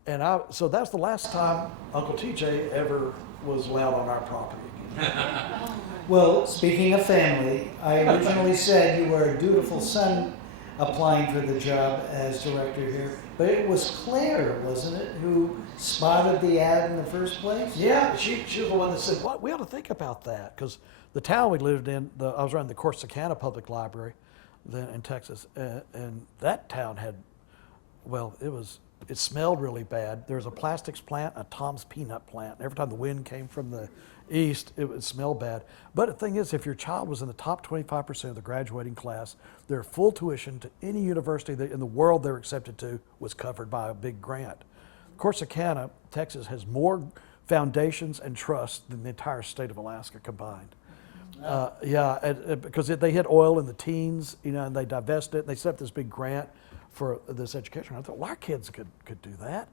And so that's the last time Uncle TJ ever was allowed on our property again. Well, speaking of family, I originally said you were a dutiful son applying for the job as director here, but it was Claire, wasn't it, who spotted the ad in the first place? Yeah, she was the one that said, "What we ought to think about that," because the town we lived in, I was running the Corsicana Public Library, then in Texas, and that town had, well, it smelled really bad. There was a plastics plant, a Tom's Peanut plant. Every time the wind came from the east, it would smell bad. But the thing is, if your child was in the top 25% of the graduating class, their full tuition to any university in the world they're accepted to was covered by a big grant. Corsicana, Texas, has more foundations and trusts than the entire state of Alaska combined. Because they had oil in the teens, and they divested it. They set up this big grant for this education. I thought, well, our kids could do that.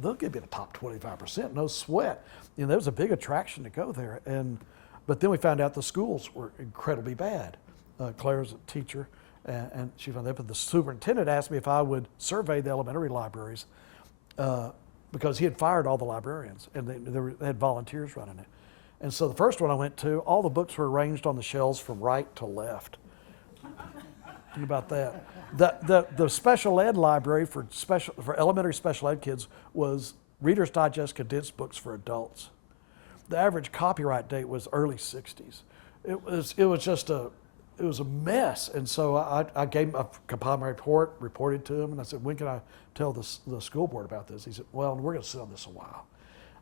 They'll get me the top 25%, no sweat. There was a big attraction to go there. But then we found out the schools were incredibly bad. Claire's a teacher, and she found that. But the superintendent asked me if I would survey the elementary libraries because he had fired all the librarians, and they had volunteers running it. And so the first one I went to, all the books were arranged on the shelves from right to left. Think about that. The special ed library for elementary special ed kids was Reader's Digest condensed books for adults. The average copyright date was early 60s. It was a mess. And so I compiled my report, reported to him, and I said, when can I tell the school board about this? He said, well, we're going to sit on this a while.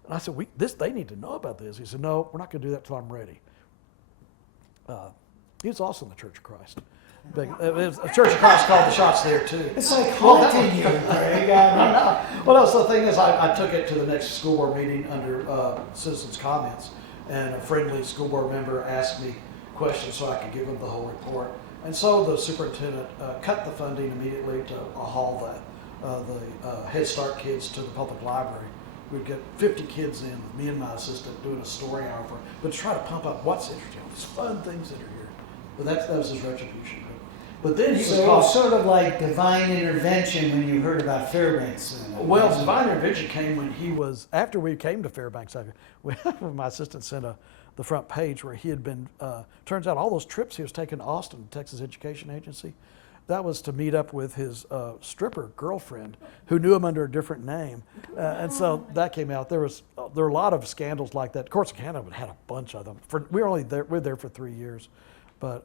And I said, they need to know about this. He said, no, we're not going to do that till I'm ready. He was also in the Church of Christ. Big, it was, Church of Christ called the shots there too. It's like haunting you, Greg. I know. Well, that's the thing is, I took it to the next school board meeting under citizens' comments, and a friendly school board member asked me questions so I could give them the whole report. And so the superintendent cut the funding immediately to haul the Head Start kids to the public library. We'd get 50 kids in, with me and my assistant doing a story hour for, but to try to pump up what's interesting, these fun things that are here. But that was his retribution. But then he was So it called. was sort of like divine intervention when you heard about Fairbanks. Well, divine intervention came when he was, after we came to Fairbanks, my assistant sent the front page where he had been, turns out all those trips he was taking to Austin, Texas Education Agency, that was to meet up with his stripper girlfriend who knew him under a different name. And so that came out. There were a lot of scandals like that. Corsicana had a bunch of them. We were there for 3 years, but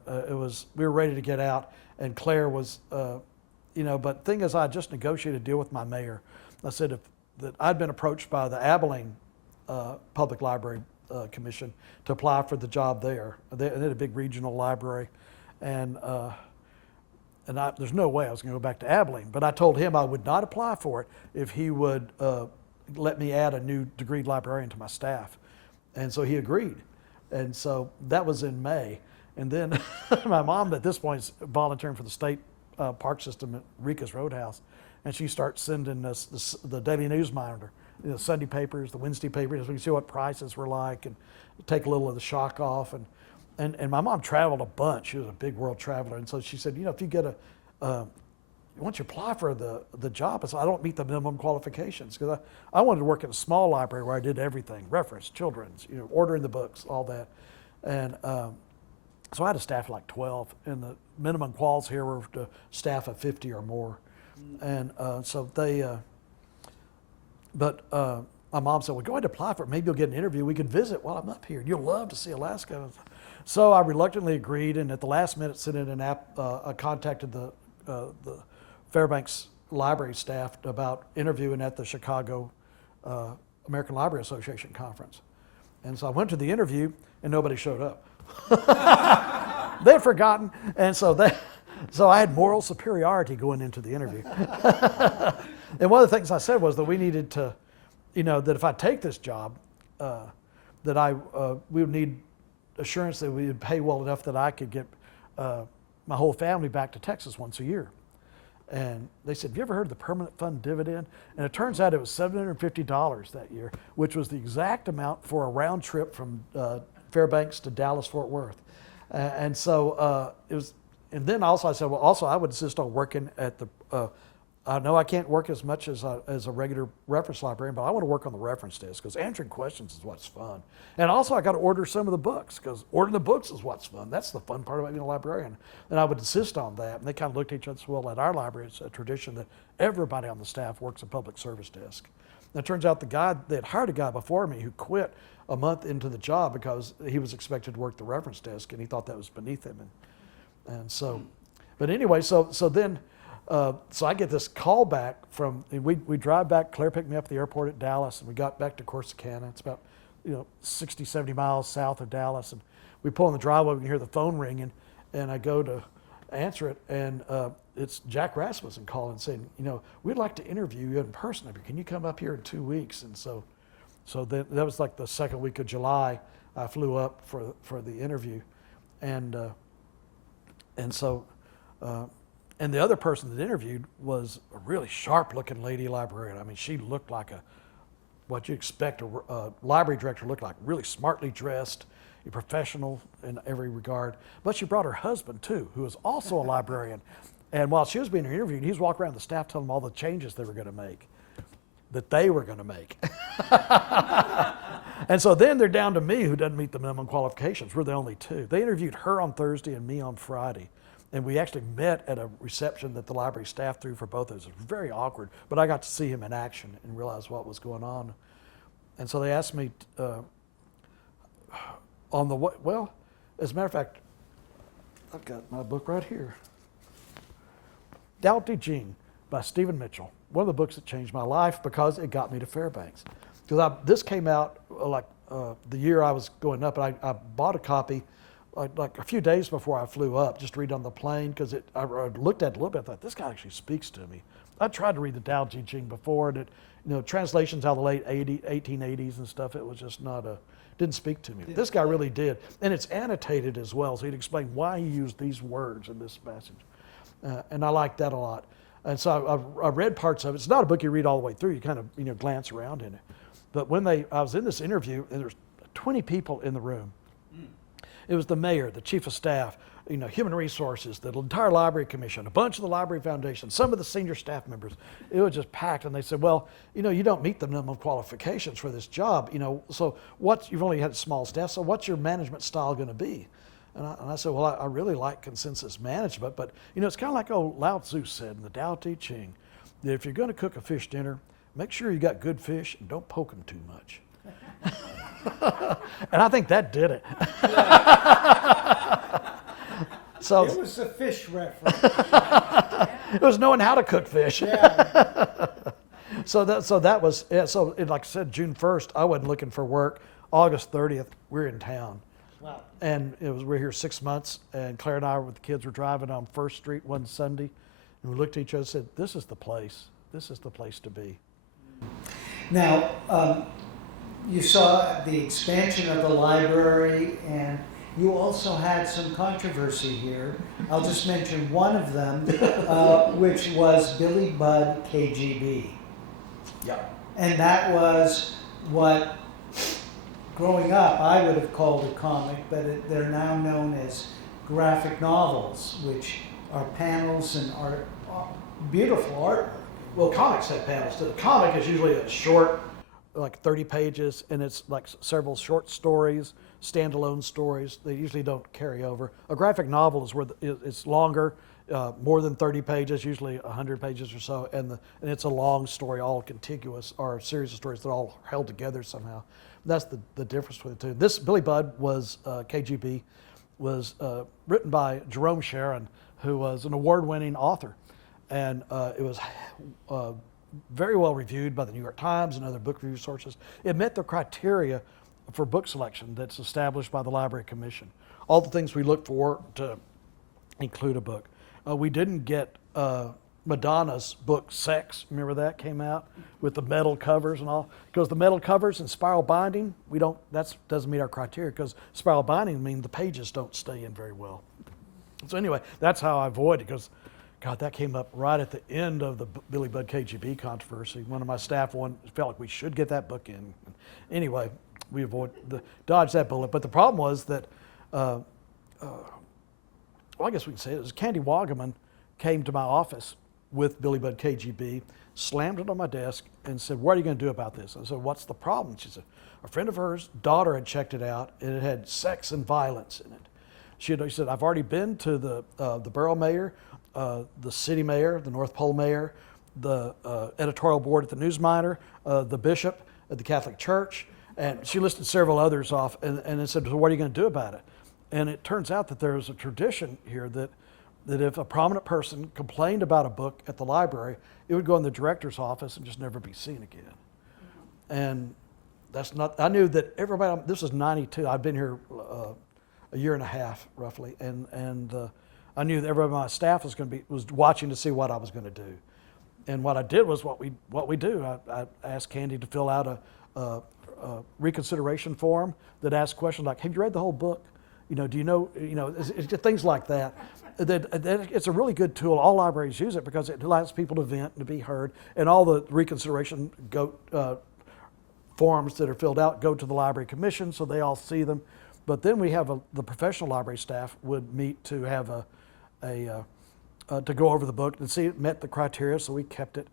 we were ready to get out. And Claire was, but thing is, I just negotiated a deal with my mayor. I said that I'd been approached by the Abilene Public Library Commission to apply for the job there. They had a big regional library, and there's no way I was going to go back to Abilene. But I told him I would not apply for it if he would let me add a new degreed librarian to my staff. And so he agreed. And so that was in May. And then my mom at this point is volunteering for the state park system at Rika's Roadhouse. And she starts sending us the Daily News Monitor, the Sunday papers, the Wednesday papers, so we can see what prices were like and take a little of the shock off. And my mom traveled a bunch. She was a big world traveler. And so she said, if you get once you apply for the job, I said, I don't meet the minimum qualifications, because I wanted to work in a small library where I did everything, reference, children's, ordering the books, all that. And so I had a staff of like 12, and the minimum quals here were to staff of 50 or more. And so my mom said, well, go ahead and apply for it. Maybe you'll get an interview. We could visit while I'm up here. You'll love to see Alaska. So I reluctantly agreed, and at the last minute sent in I contacted the Fairbanks Library staff about interviewing at the Chicago American Library Association conference. And so I went to the interview, and nobody showed up. They had forgotten, and so I had moral superiority going into the interview. And one of the things I said was that we needed to, that if I take this job, that we would need assurance that we would pay well enough that I could get my whole family back to Texas once a year. And they said, have you ever heard of the permanent fund dividend? And it turns out it was $750 that year, which was the exact amount for a round trip from Fairbanks to Dallas-Fort Worth. And so it was, and then also I said, well, also I would insist on working at I know I can't work as much as a regular reference librarian, but I want to work on the reference desk, because answering questions is what's fun. And also I got to order some of the books, because ordering the books is what's fun. That's the fun part about being a librarian. And I would insist on that. And they kind of looked at each other and said, well, at our library, it's a tradition that everybody on the staff works a public service desk. And it turns out they had hired a guy before me who quit a month into the job because he was expected to work the reference desk, and he thought that was beneath him. And so, but anyway, so then, so I get this call back from, we drive back, Claire picked me up at the airport at Dallas, and we got back to Corsicana. It's about 60, 70 miles south of Dallas, and we pull in the driveway, we can hear the phone ringing, and I go to answer it, and it's Jack Rasmussen calling saying, we'd like to interview you in person. Can you come up here in 2 weeks? And so then that was like the second week of July. I flew up for the interview, and so the other person that interviewed was a really sharp-looking lady librarian. I mean, she looked like what you expect a library director to look like, really smartly dressed, a professional in every regard. But she brought her husband too, who was also a librarian. And while she was being interviewed, he was walking around the staff telling them all the changes they were going to make, that they were going to make. And so then they're down to me, who doesn't meet the minimum qualifications. We're the only two. They interviewed her on Thursday and me on Friday. And we actually met at a reception that the library staff threw for both of us. It was very awkward, but I got to see him in action and realize what was going on. And so they asked me as a matter of fact, I've got my book right here. Doubt Gene by Stephen Mitchell. One of the books that changed my life because it got me to Fairbanks. Because this came out the year I was going up, and I bought a copy like a few days before I flew up, just to read on the plane, because I looked at it a little bit. I thought, this guy actually speaks to me. I tried to read the Tao Te Ching before, and translations out of the late 1880s and stuff, it was just didn't speak to me. This guy really did. And it's annotated as well, so he'd explain why he used these words in this passage. And I liked that a lot. And so I read parts of it. It's not a book you read all the way through. You kind of glance around in it. But when I was in this interview, and there's 20 people in the room. It was the mayor, the chief of staff, human resources, the entire library commission, a bunch of the library foundation, some of the senior staff members. It was just packed, and they said, well, you don't meet the minimum qualifications for this job, so you've only had a small staff, so what's your management style going to be? And I said, well, I really like consensus management, but it's kind of like old Lao Tzu said in the Tao Te Ching, that if you're going to cook a fish dinner, make sure you got good fish and don't poke them too much. And I think that did it. So it was a fish reference. It was knowing how to cook fish. Yeah. So that was it. So like I said, June 1st, I wasn't looking for work. August 30th, we're in town. Wow. And we're here 6 months, and Claire and I with the kids were driving on First Street one Sunday, and we looked at each other and said, this is the place. This is the place to be. Now, you saw the expansion of the library, and you also had some controversy here. I'll just mention one of them, which was Billy Budd KGB. Yeah. And that was what, growing up, I would have called a comic, but they're now known as graphic novels, which are panels and art, beautiful art. Well, comics have panels too. The comic is usually a short, like 30 pages, and it's like several short stories, standalone stories. They usually don't carry over. A graphic novel is where it's longer, more than 30 pages, usually 100 pages or so, and it's a long story, all contiguous, or a series of stories that are all held together somehow. That's the difference between the two. This Billy Budd was KGB, was written by Jerome Sharon, who was an award-winning author, and it was very well reviewed by the New York Times and other book review sources. It met the criteria for book selection that's established by the Library Commission. All the things we look for to include a book. We didn't get Madonna's book Sex. Remember that came out with the metal covers and all? Because the metal covers and spiral binding, that doesn't meet our criteria, because spiral binding means the pages don't stay in very well. So anyway, that's how I avoid it, because God, that came up right at the end of the Billy Budd KGB controversy. One of my staff felt like we should get that book in. Anyway, we dodged that bullet. But the problem was that, well, I guess we can say it was Candy Wagaman came to my office with Billy Budd KGB, slammed it on my desk, and said, "What are you going to do about this?" I said, "What's the problem?" She said, "A friend of hers' daughter had checked it out, and it had sex and violence in it." She said, "I've already been to the borough mayor, the city mayor, the North Pole mayor, the editorial board at the News Miner, the bishop at the Catholic Church," and she listed several others off, and it said, "So what are you going to do about it?" And it turns out that there's a tradition here that if a prominent person complained about a book at the library, it would go in the director's office and just never be seen again. And that's not, I knew that everybody, this was 92, I'd been here a year and a half roughly, and I knew that everybody on my staff was watching to see what I was going to do. And what I did was what we do. I asked Candy to fill out a reconsideration form that asked questions like, "Have you read the whole book? Do you know, it's things like that." It's a really good tool. All libraries use it because it allows people to vent and to be heard. And all the reconsideration forms that are filled out go to the Library Commission, so they all see them. But then we have the professional library staff would meet to have to go over the book and see it met the criteria, so we kept it,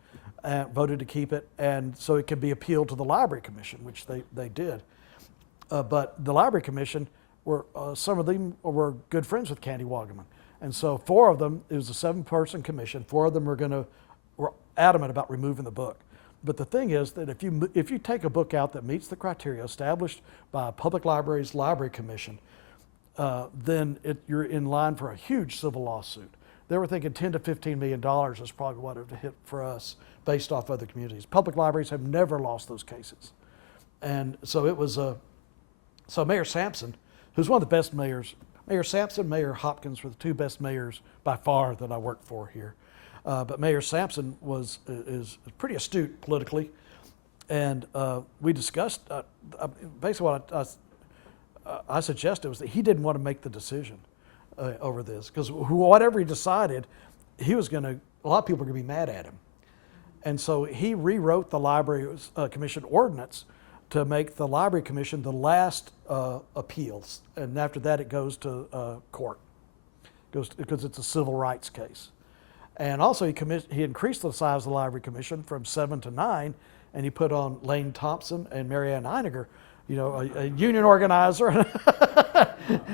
voted to keep it, and so it could be appealed to the Library Commission, which they did. But the Library Commission some of them were good friends with Candy Wagaman. And so 4 of them, it was a 7-person commission, 4 of them were adamant about removing the book. But the thing is that if you take a book out that meets the criteria established by a public library's library commission, then you're in line for a huge civil lawsuit. They were thinking $10 to $15 million is probably what it would hit for us based off other communities. Public libraries have never lost those cases. And so it was, so Mayor Sampson, who's one of the best mayors, Mayor Sampson, Mayor Hopkins were the two best mayors by far that I worked for here. But Mayor Sampson is pretty astute politically, and we discussed basically what I suggested was that he didn't want to make the decision over this, because whatever he decided, a lot of people were going to be mad at him. And so he rewrote the Library Commission ordinance to make the Library Commission the last appeals. And after that, it goes to court, because it's a civil rights case. And also, he increased the size of the Library Commission from 7 to 9, and he put on Lane Thompson and Marianne Einiger, a union organizer and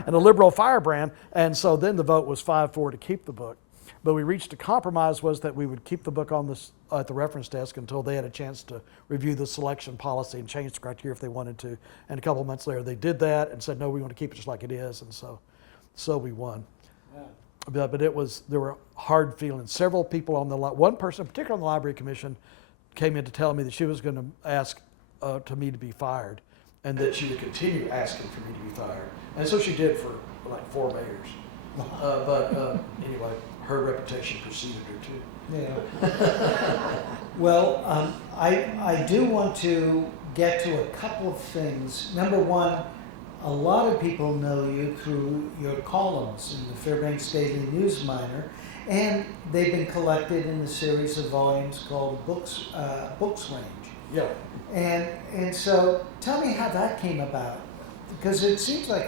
a liberal firebrand. And so then the vote was 5-4 to keep the book. But we reached a compromise, was that we would keep the book on at the reference desk until they had a chance to review the selection policy and change the criteria if they wanted to. And a couple of months later, they did that and said, no, we want to keep it just like it is. And so we won. Yeah. But there were hard feelings. Several people one person in particular on the Library Commission came in to tell me that she was going to ask to me to be fired, and that she would continue asking for me to be fired. And so she did for like 4 mayors. But anyway, her reputation preceded her too. Yeah. Well, I do want to get to a couple of things. Number one, a lot of people know you through your columns in the Fairbanks Daily News Miner, and they've been collected in a series of volumes called Books Range. Yeah. And so tell me how that came about, because it seems like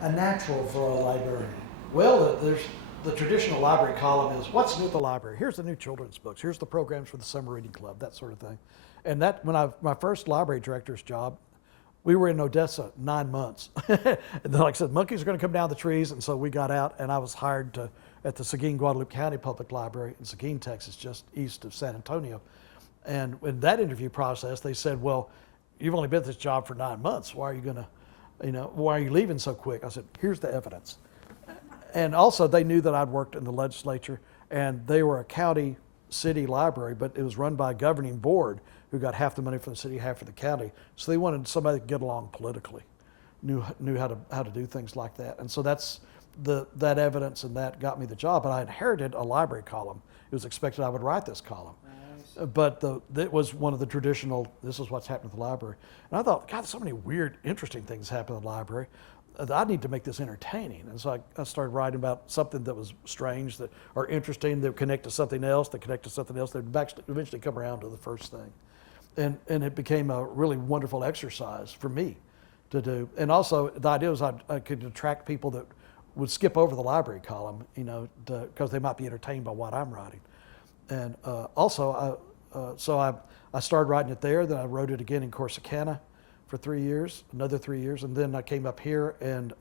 a natural for a librarian. Well, there's the traditional library column is, what's new at the library? Here's the new children's books. Here's the programs for the summer reading club, that sort of thing. And that, my first library director's job, we were in Odessa 9 months. And then, like I said, monkeys are going to come down the trees, and so we got out, and I was hired at the Seguin Guadalupe County Public Library in Seguin, Texas, just east of San Antonio. And in that interview process, they said, well, you've only been at this job for 9 months. Why are you leaving so quick? I said, here's the evidence. And also, they knew that I'd worked in the legislature, and they were a county city library, but it was run by a governing board who got half the money from the city, half from the county. So they wanted somebody to get along politically, knew how to do things like that. And so that's that evidence, and that got me the job. And I inherited a library column. It was expected I would write this column. Nice. But it was one of the traditional, this is what's happening at the library. And I thought, God, so many weird, interesting things happen at the library. I need to make this entertaining. And so I started writing about something that was strange, or interesting, that would connect to something else, that would eventually come around to the first thing. And it became a really wonderful exercise for me to do. And also, the idea was I could attract people that would skip over the library column, because they might be entertained by what I'm writing. And so I started writing it there. Then I wrote it again in Corsicana for 3 years, another 3 years, and then I came up here, and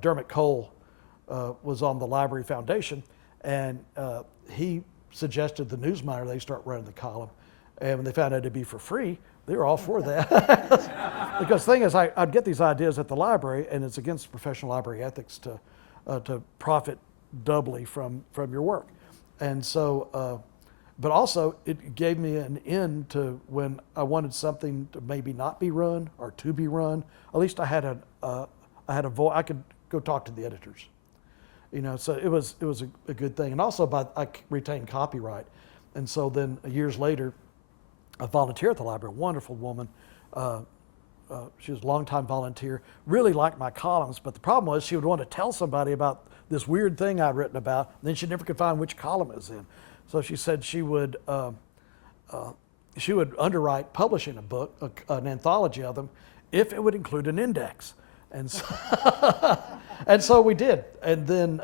Dermot Cole was on the Library Foundation, and he suggested the News Miner, they start running the column. And when they found out it'd be for free, they were all for that. Because the thing is, I'd get these ideas at the library, and it's against professional library ethics to profit doubly from your work. And so, but also it gave me an in to when I wanted something to maybe not be run or to be run. At least I had a voice. I could go talk to the editors. So it was a good thing. And also I retained copyright. And so then years later, I volunteered at the library, a wonderful woman. She was a longtime volunteer, really liked my columns, but the problem was she would want to tell somebody about this weird thing I'd written about, and then she never could find which column it was in. So she said she would underwrite publishing a book, an anthology of them, if it would include an index. And so, and so we did. And then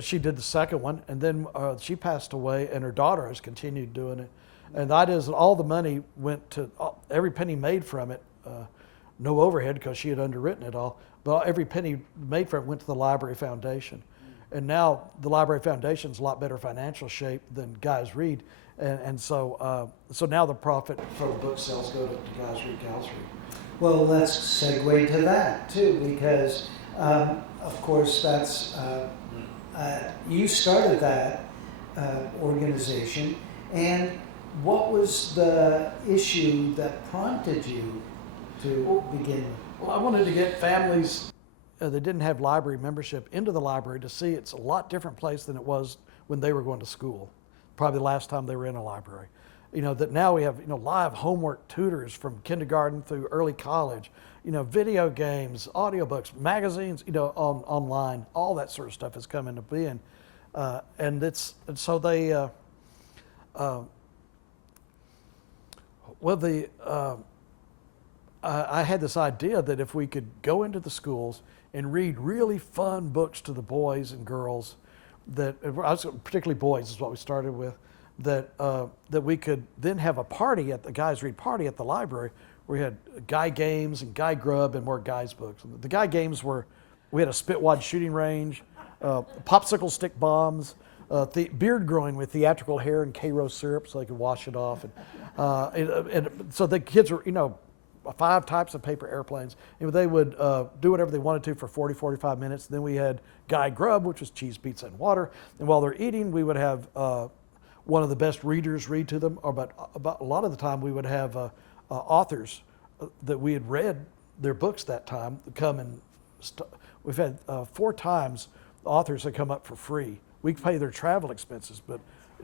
she did the second one, and then she passed away, and her daughter has continued doing it. And that is, all the money went to, every penny made from it, no overhead because she had underwritten it all, but every penny made from it went to the Library Foundation. And now the Library Foundation's a lot better financial shape than Guys Read. And so now the profit from the book sales go to Guys Read, Gals Read. Well, let's segue to that too, because of course that's, you started that organization, and what was the issue that prompted you to begin with? Well, I wanted to get families that didn't have library membership into the library to see it's a lot different place than it was when they were going to school. Probably the last time they were in a library. That now we have, live homework tutors from kindergarten through early college, video games, audiobooks, magazines, online, all that sort of stuff has come into being. I had this idea that if we could go into the schools and read really fun books to the boys and girls, particularly boys is what we started with, that we could then have a party at the guys read party at the library where we had guy games and guy grub and more guys books. The guy games we had a spitwad shooting range, popsicle stick bombs, beard growing with theatrical hair and K-Rose syrup so they could wash it off. And so the kids were, 5 types of paper airplanes. And they would do whatever they wanted to for 40, 45 minutes. Then we had Guy Grub, which was cheese, pizza, and water. And while they're eating, we would have one of the best readers read to them. But about a lot of the time, we would have authors that we had read their books that time come and we've had 4 times authors that come up for free. We pay their travel expenses, but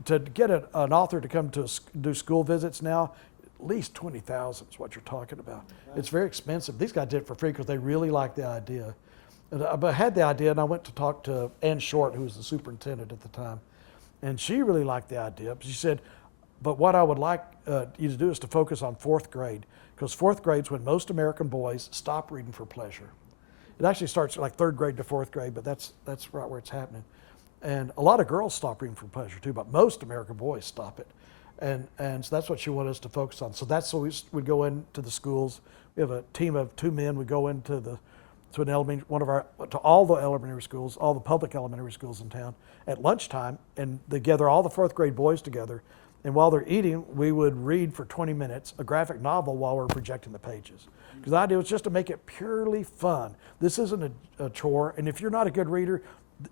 to get an author to come to do school visits now, at least 20,000 is what you're talking about. It's very expensive. These guys did it for free because they really liked the idea. But I had the idea, and I went to talk to Ann Short, who was the superintendent at the time, and she really liked the idea. She said, but what I would like you to do is to focus on 4th grade, because 4th grade is when most American boys stop reading for pleasure. It actually starts like 3rd grade to 4th grade, but that's right where it's happening. And a lot of girls stop reading for pleasure too, but most American boys stop it. And so that's what she wanted us to focus on. So that's what we'd go into the schools. We have a team of 2 men. We go into to all the elementary schools, all the public elementary schools in town at lunchtime, and they gather all the 4th grade boys together. And while they're eating, we would read for 20 minutes a graphic novel while we're projecting the pages. Because the idea was just to make it purely fun. This isn't a chore, and if you're not a good reader,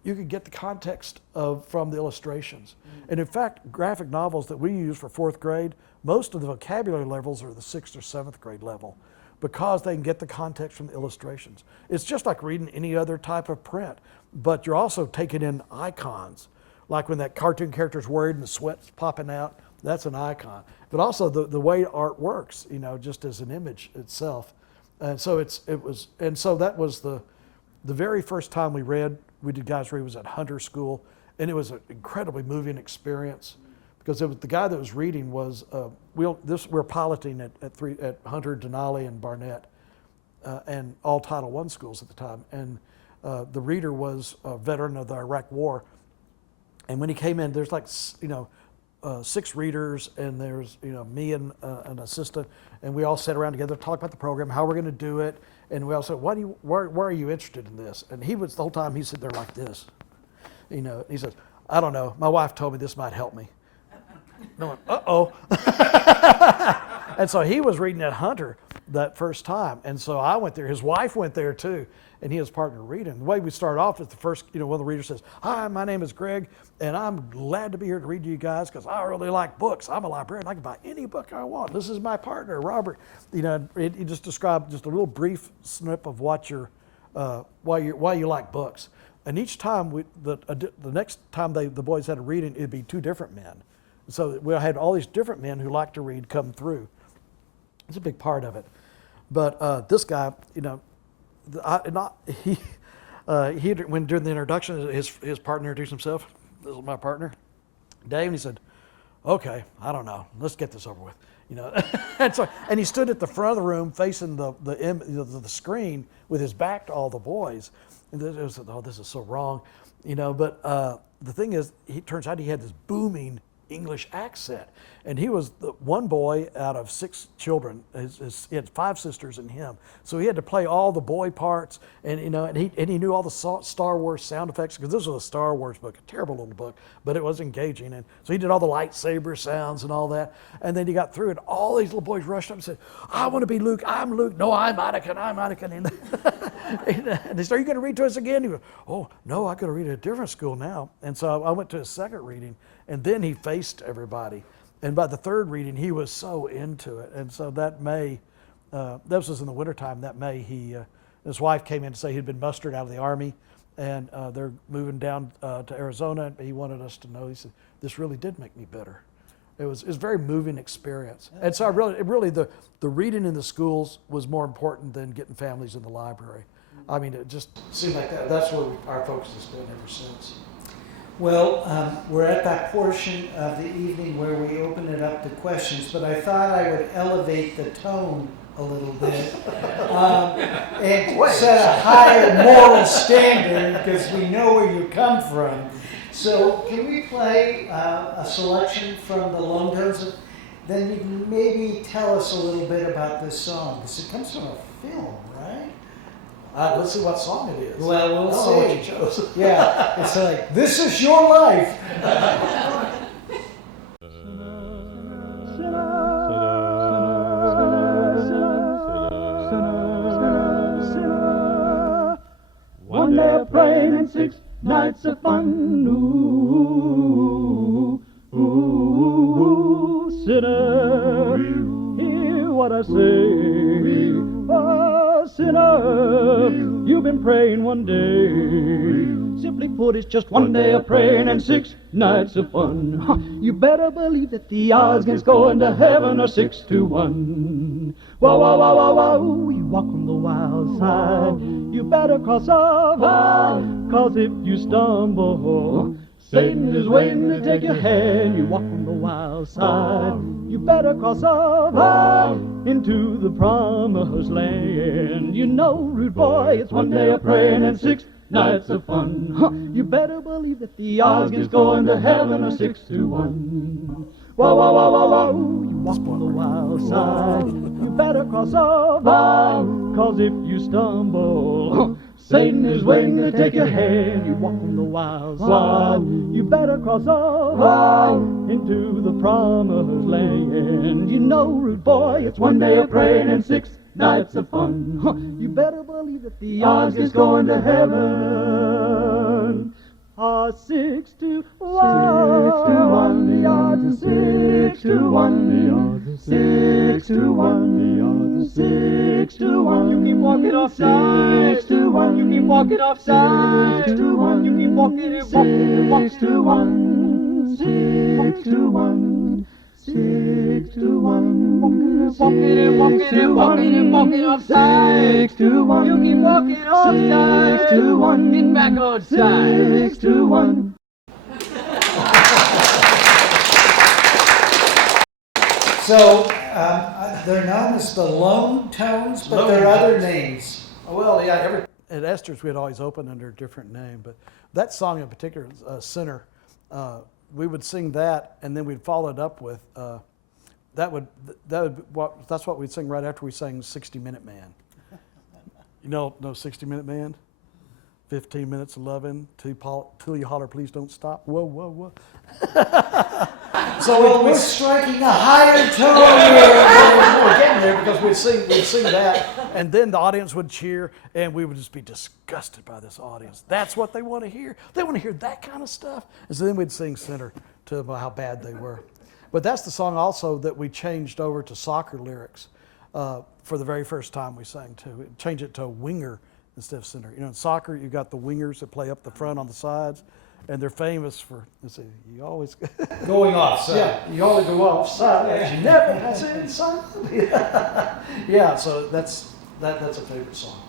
you can get the context from the illustrations. And in fact, graphic novels that we use for 4th grade, most of the vocabulary levels are the 6th or 7th grade level because they can get the context from the illustrations. It's just like reading any other type of print, but you're also taking in icons. Like when that cartoon character's worried and the sweat's popping out, that's an icon. But also the way art works, just as an image itself. And so that was the very first time we did guys read was at Hunter School, and it was an incredibly moving experience because the guy that was reading was we're piloting at Hunter, Denali, and Barnett, and all Title I schools at the time, and the reader was a veteran of the Iraq War, and when he came in, there's 6 readers, and there's me and an assistant, and we all sat around together, talked about the program, how we're going to do it. And we all said, why are you interested in this? And the whole time he sat there like this. He says, I don't know. My wife told me this might help me. And I went, uh-oh. And so he was reading at Hunter that first time. And so I went there. His wife went there too. And he was partner reading. The way we started off is the first, one of the readers says, hi, my name is Greg, and I'm glad to be here to read to you guys because I really like books. I'm a librarian. I can buy any book I want. This is my partner, Robert. He just described just a little brief snip of why you like books. And each time, the next time the boys had a reading, it'd be 2 different men. So we had all these different men who like to read come through. It's a big part of it. But this guy, when during the introduction, his partner introduced himself. This is my partner, Dave. And he said, "Okay, I don't know. Let's get this over with." and he stood at the front of the room, facing the screen, with his back to all the boys. And it was, this is so wrong, But the thing is, turns out he had this booming English accent, and he was the one boy out of 6 children. He had 5 sisters and him, so he had to play all the boy parts, and he knew all the Star Wars sound effects because this was a Star Wars book, a terrible little book, but it was engaging, and so he did all the lightsaber sounds and all that. And then he got through, and all these little boys rushed up and said, "I want to be Luke. I'm Luke. No, I'm Anakin. I'm Anakin." And they said, "Are you going to read to us again?" He goes, "Oh no, I got to read at a different school now." And so I went to his second reading. And then he faced everybody. And by the 3rd reading, he was so into it. And so that May, this was in the wintertime that May. His wife came in to say he'd been mustered out of the Army, and they're moving down to Arizona. He wanted us to know. He said, "This really did make me better." It was a very moving experience. And so the reading in the schools was more important than getting families in the library. I mean, it just seemed like that's where our focus has been ever since. Well, we're at that portion of the evening where we open it up to questions, but I thought I would elevate the tone a little bit and set a higher moral standard because we know where you come from. So can we play a selection from the Lone Tones? Then you can maybe tell us a little bit about this song, because it comes from a film, right? Let's see what song it is. Well, we'll see. What you chose. Yeah, it's like, this is your life. One day of praying and 6 nights of fun. Ooh, ooh, sinner, hear what I say. Oh, sinner, you've been praying one day. Simply put, it's just one day of praying and 6 nights of fun. You better believe that the odds against going to heaven are 6 to 1. Whoa, whoa, whoa, whoa, whoa, you walk on the wild side. You better cross over, 'cause if you stumble, Satan is waiting to take your hand. You walk on the wild side. You better cross over into the promised land. You know, rude boy, it's one day of praying and 6 nights of fun. You better believe that the odds against going to heaven are 6 to 1. Whoa, whoa, whoa, whoa, whoa, you walk on the wild side. You better cross over, 'cause if you stumble, Satan is waiting to take your hand. You walk on the wild side. You better cross over into the promised land. You know, rude boy, it's one day of praying and 6 nights of fun. You better believe that the odds is going to heaven are 6 to 1. 6 to 1. The odds are 6 to 1. The odds are 6 to 1. The odds are 6 to 1. You keep walking offside. 6 to 1. You keep walking offside. 6 to 1. You keep walking and walking and walking. 6 to 1. 6 to 1. 6 to 1. Walking and walking and walking and walking offside. 6 to 1. You keep walking offside. 6 to 1. Get back on side. 6 to 1. So they're known as the Lone Tones, but there are other names. Well, yeah, at Esther's we'd always open under a different name, but that song in particular, Sinner, we would sing that, and then we'd follow it up with that's what we'd sing right after we sang 60-Minute Man. You know 60-Minute Man? 15 minutes of loving till you holler, please don't stop. Whoa, whoa, whoa. So we're striking a higher tone here. We're getting there because we'd sing that, and then the audience would cheer, and we would just be disgusted by this audience. That's what they want to hear. They want to hear that kind of stuff. And so then we'd sing Sinner to them about how bad they were. But that's the song also that we changed over to soccer lyrics for the very first time we sang to. We changed it to a winger instead of center. You know, in soccer, you got the wingers that play up the front on the sides, and they're famous for, you always going offside. Yeah, you always go offside. You never pass inside. Yeah, so that's a favorite song.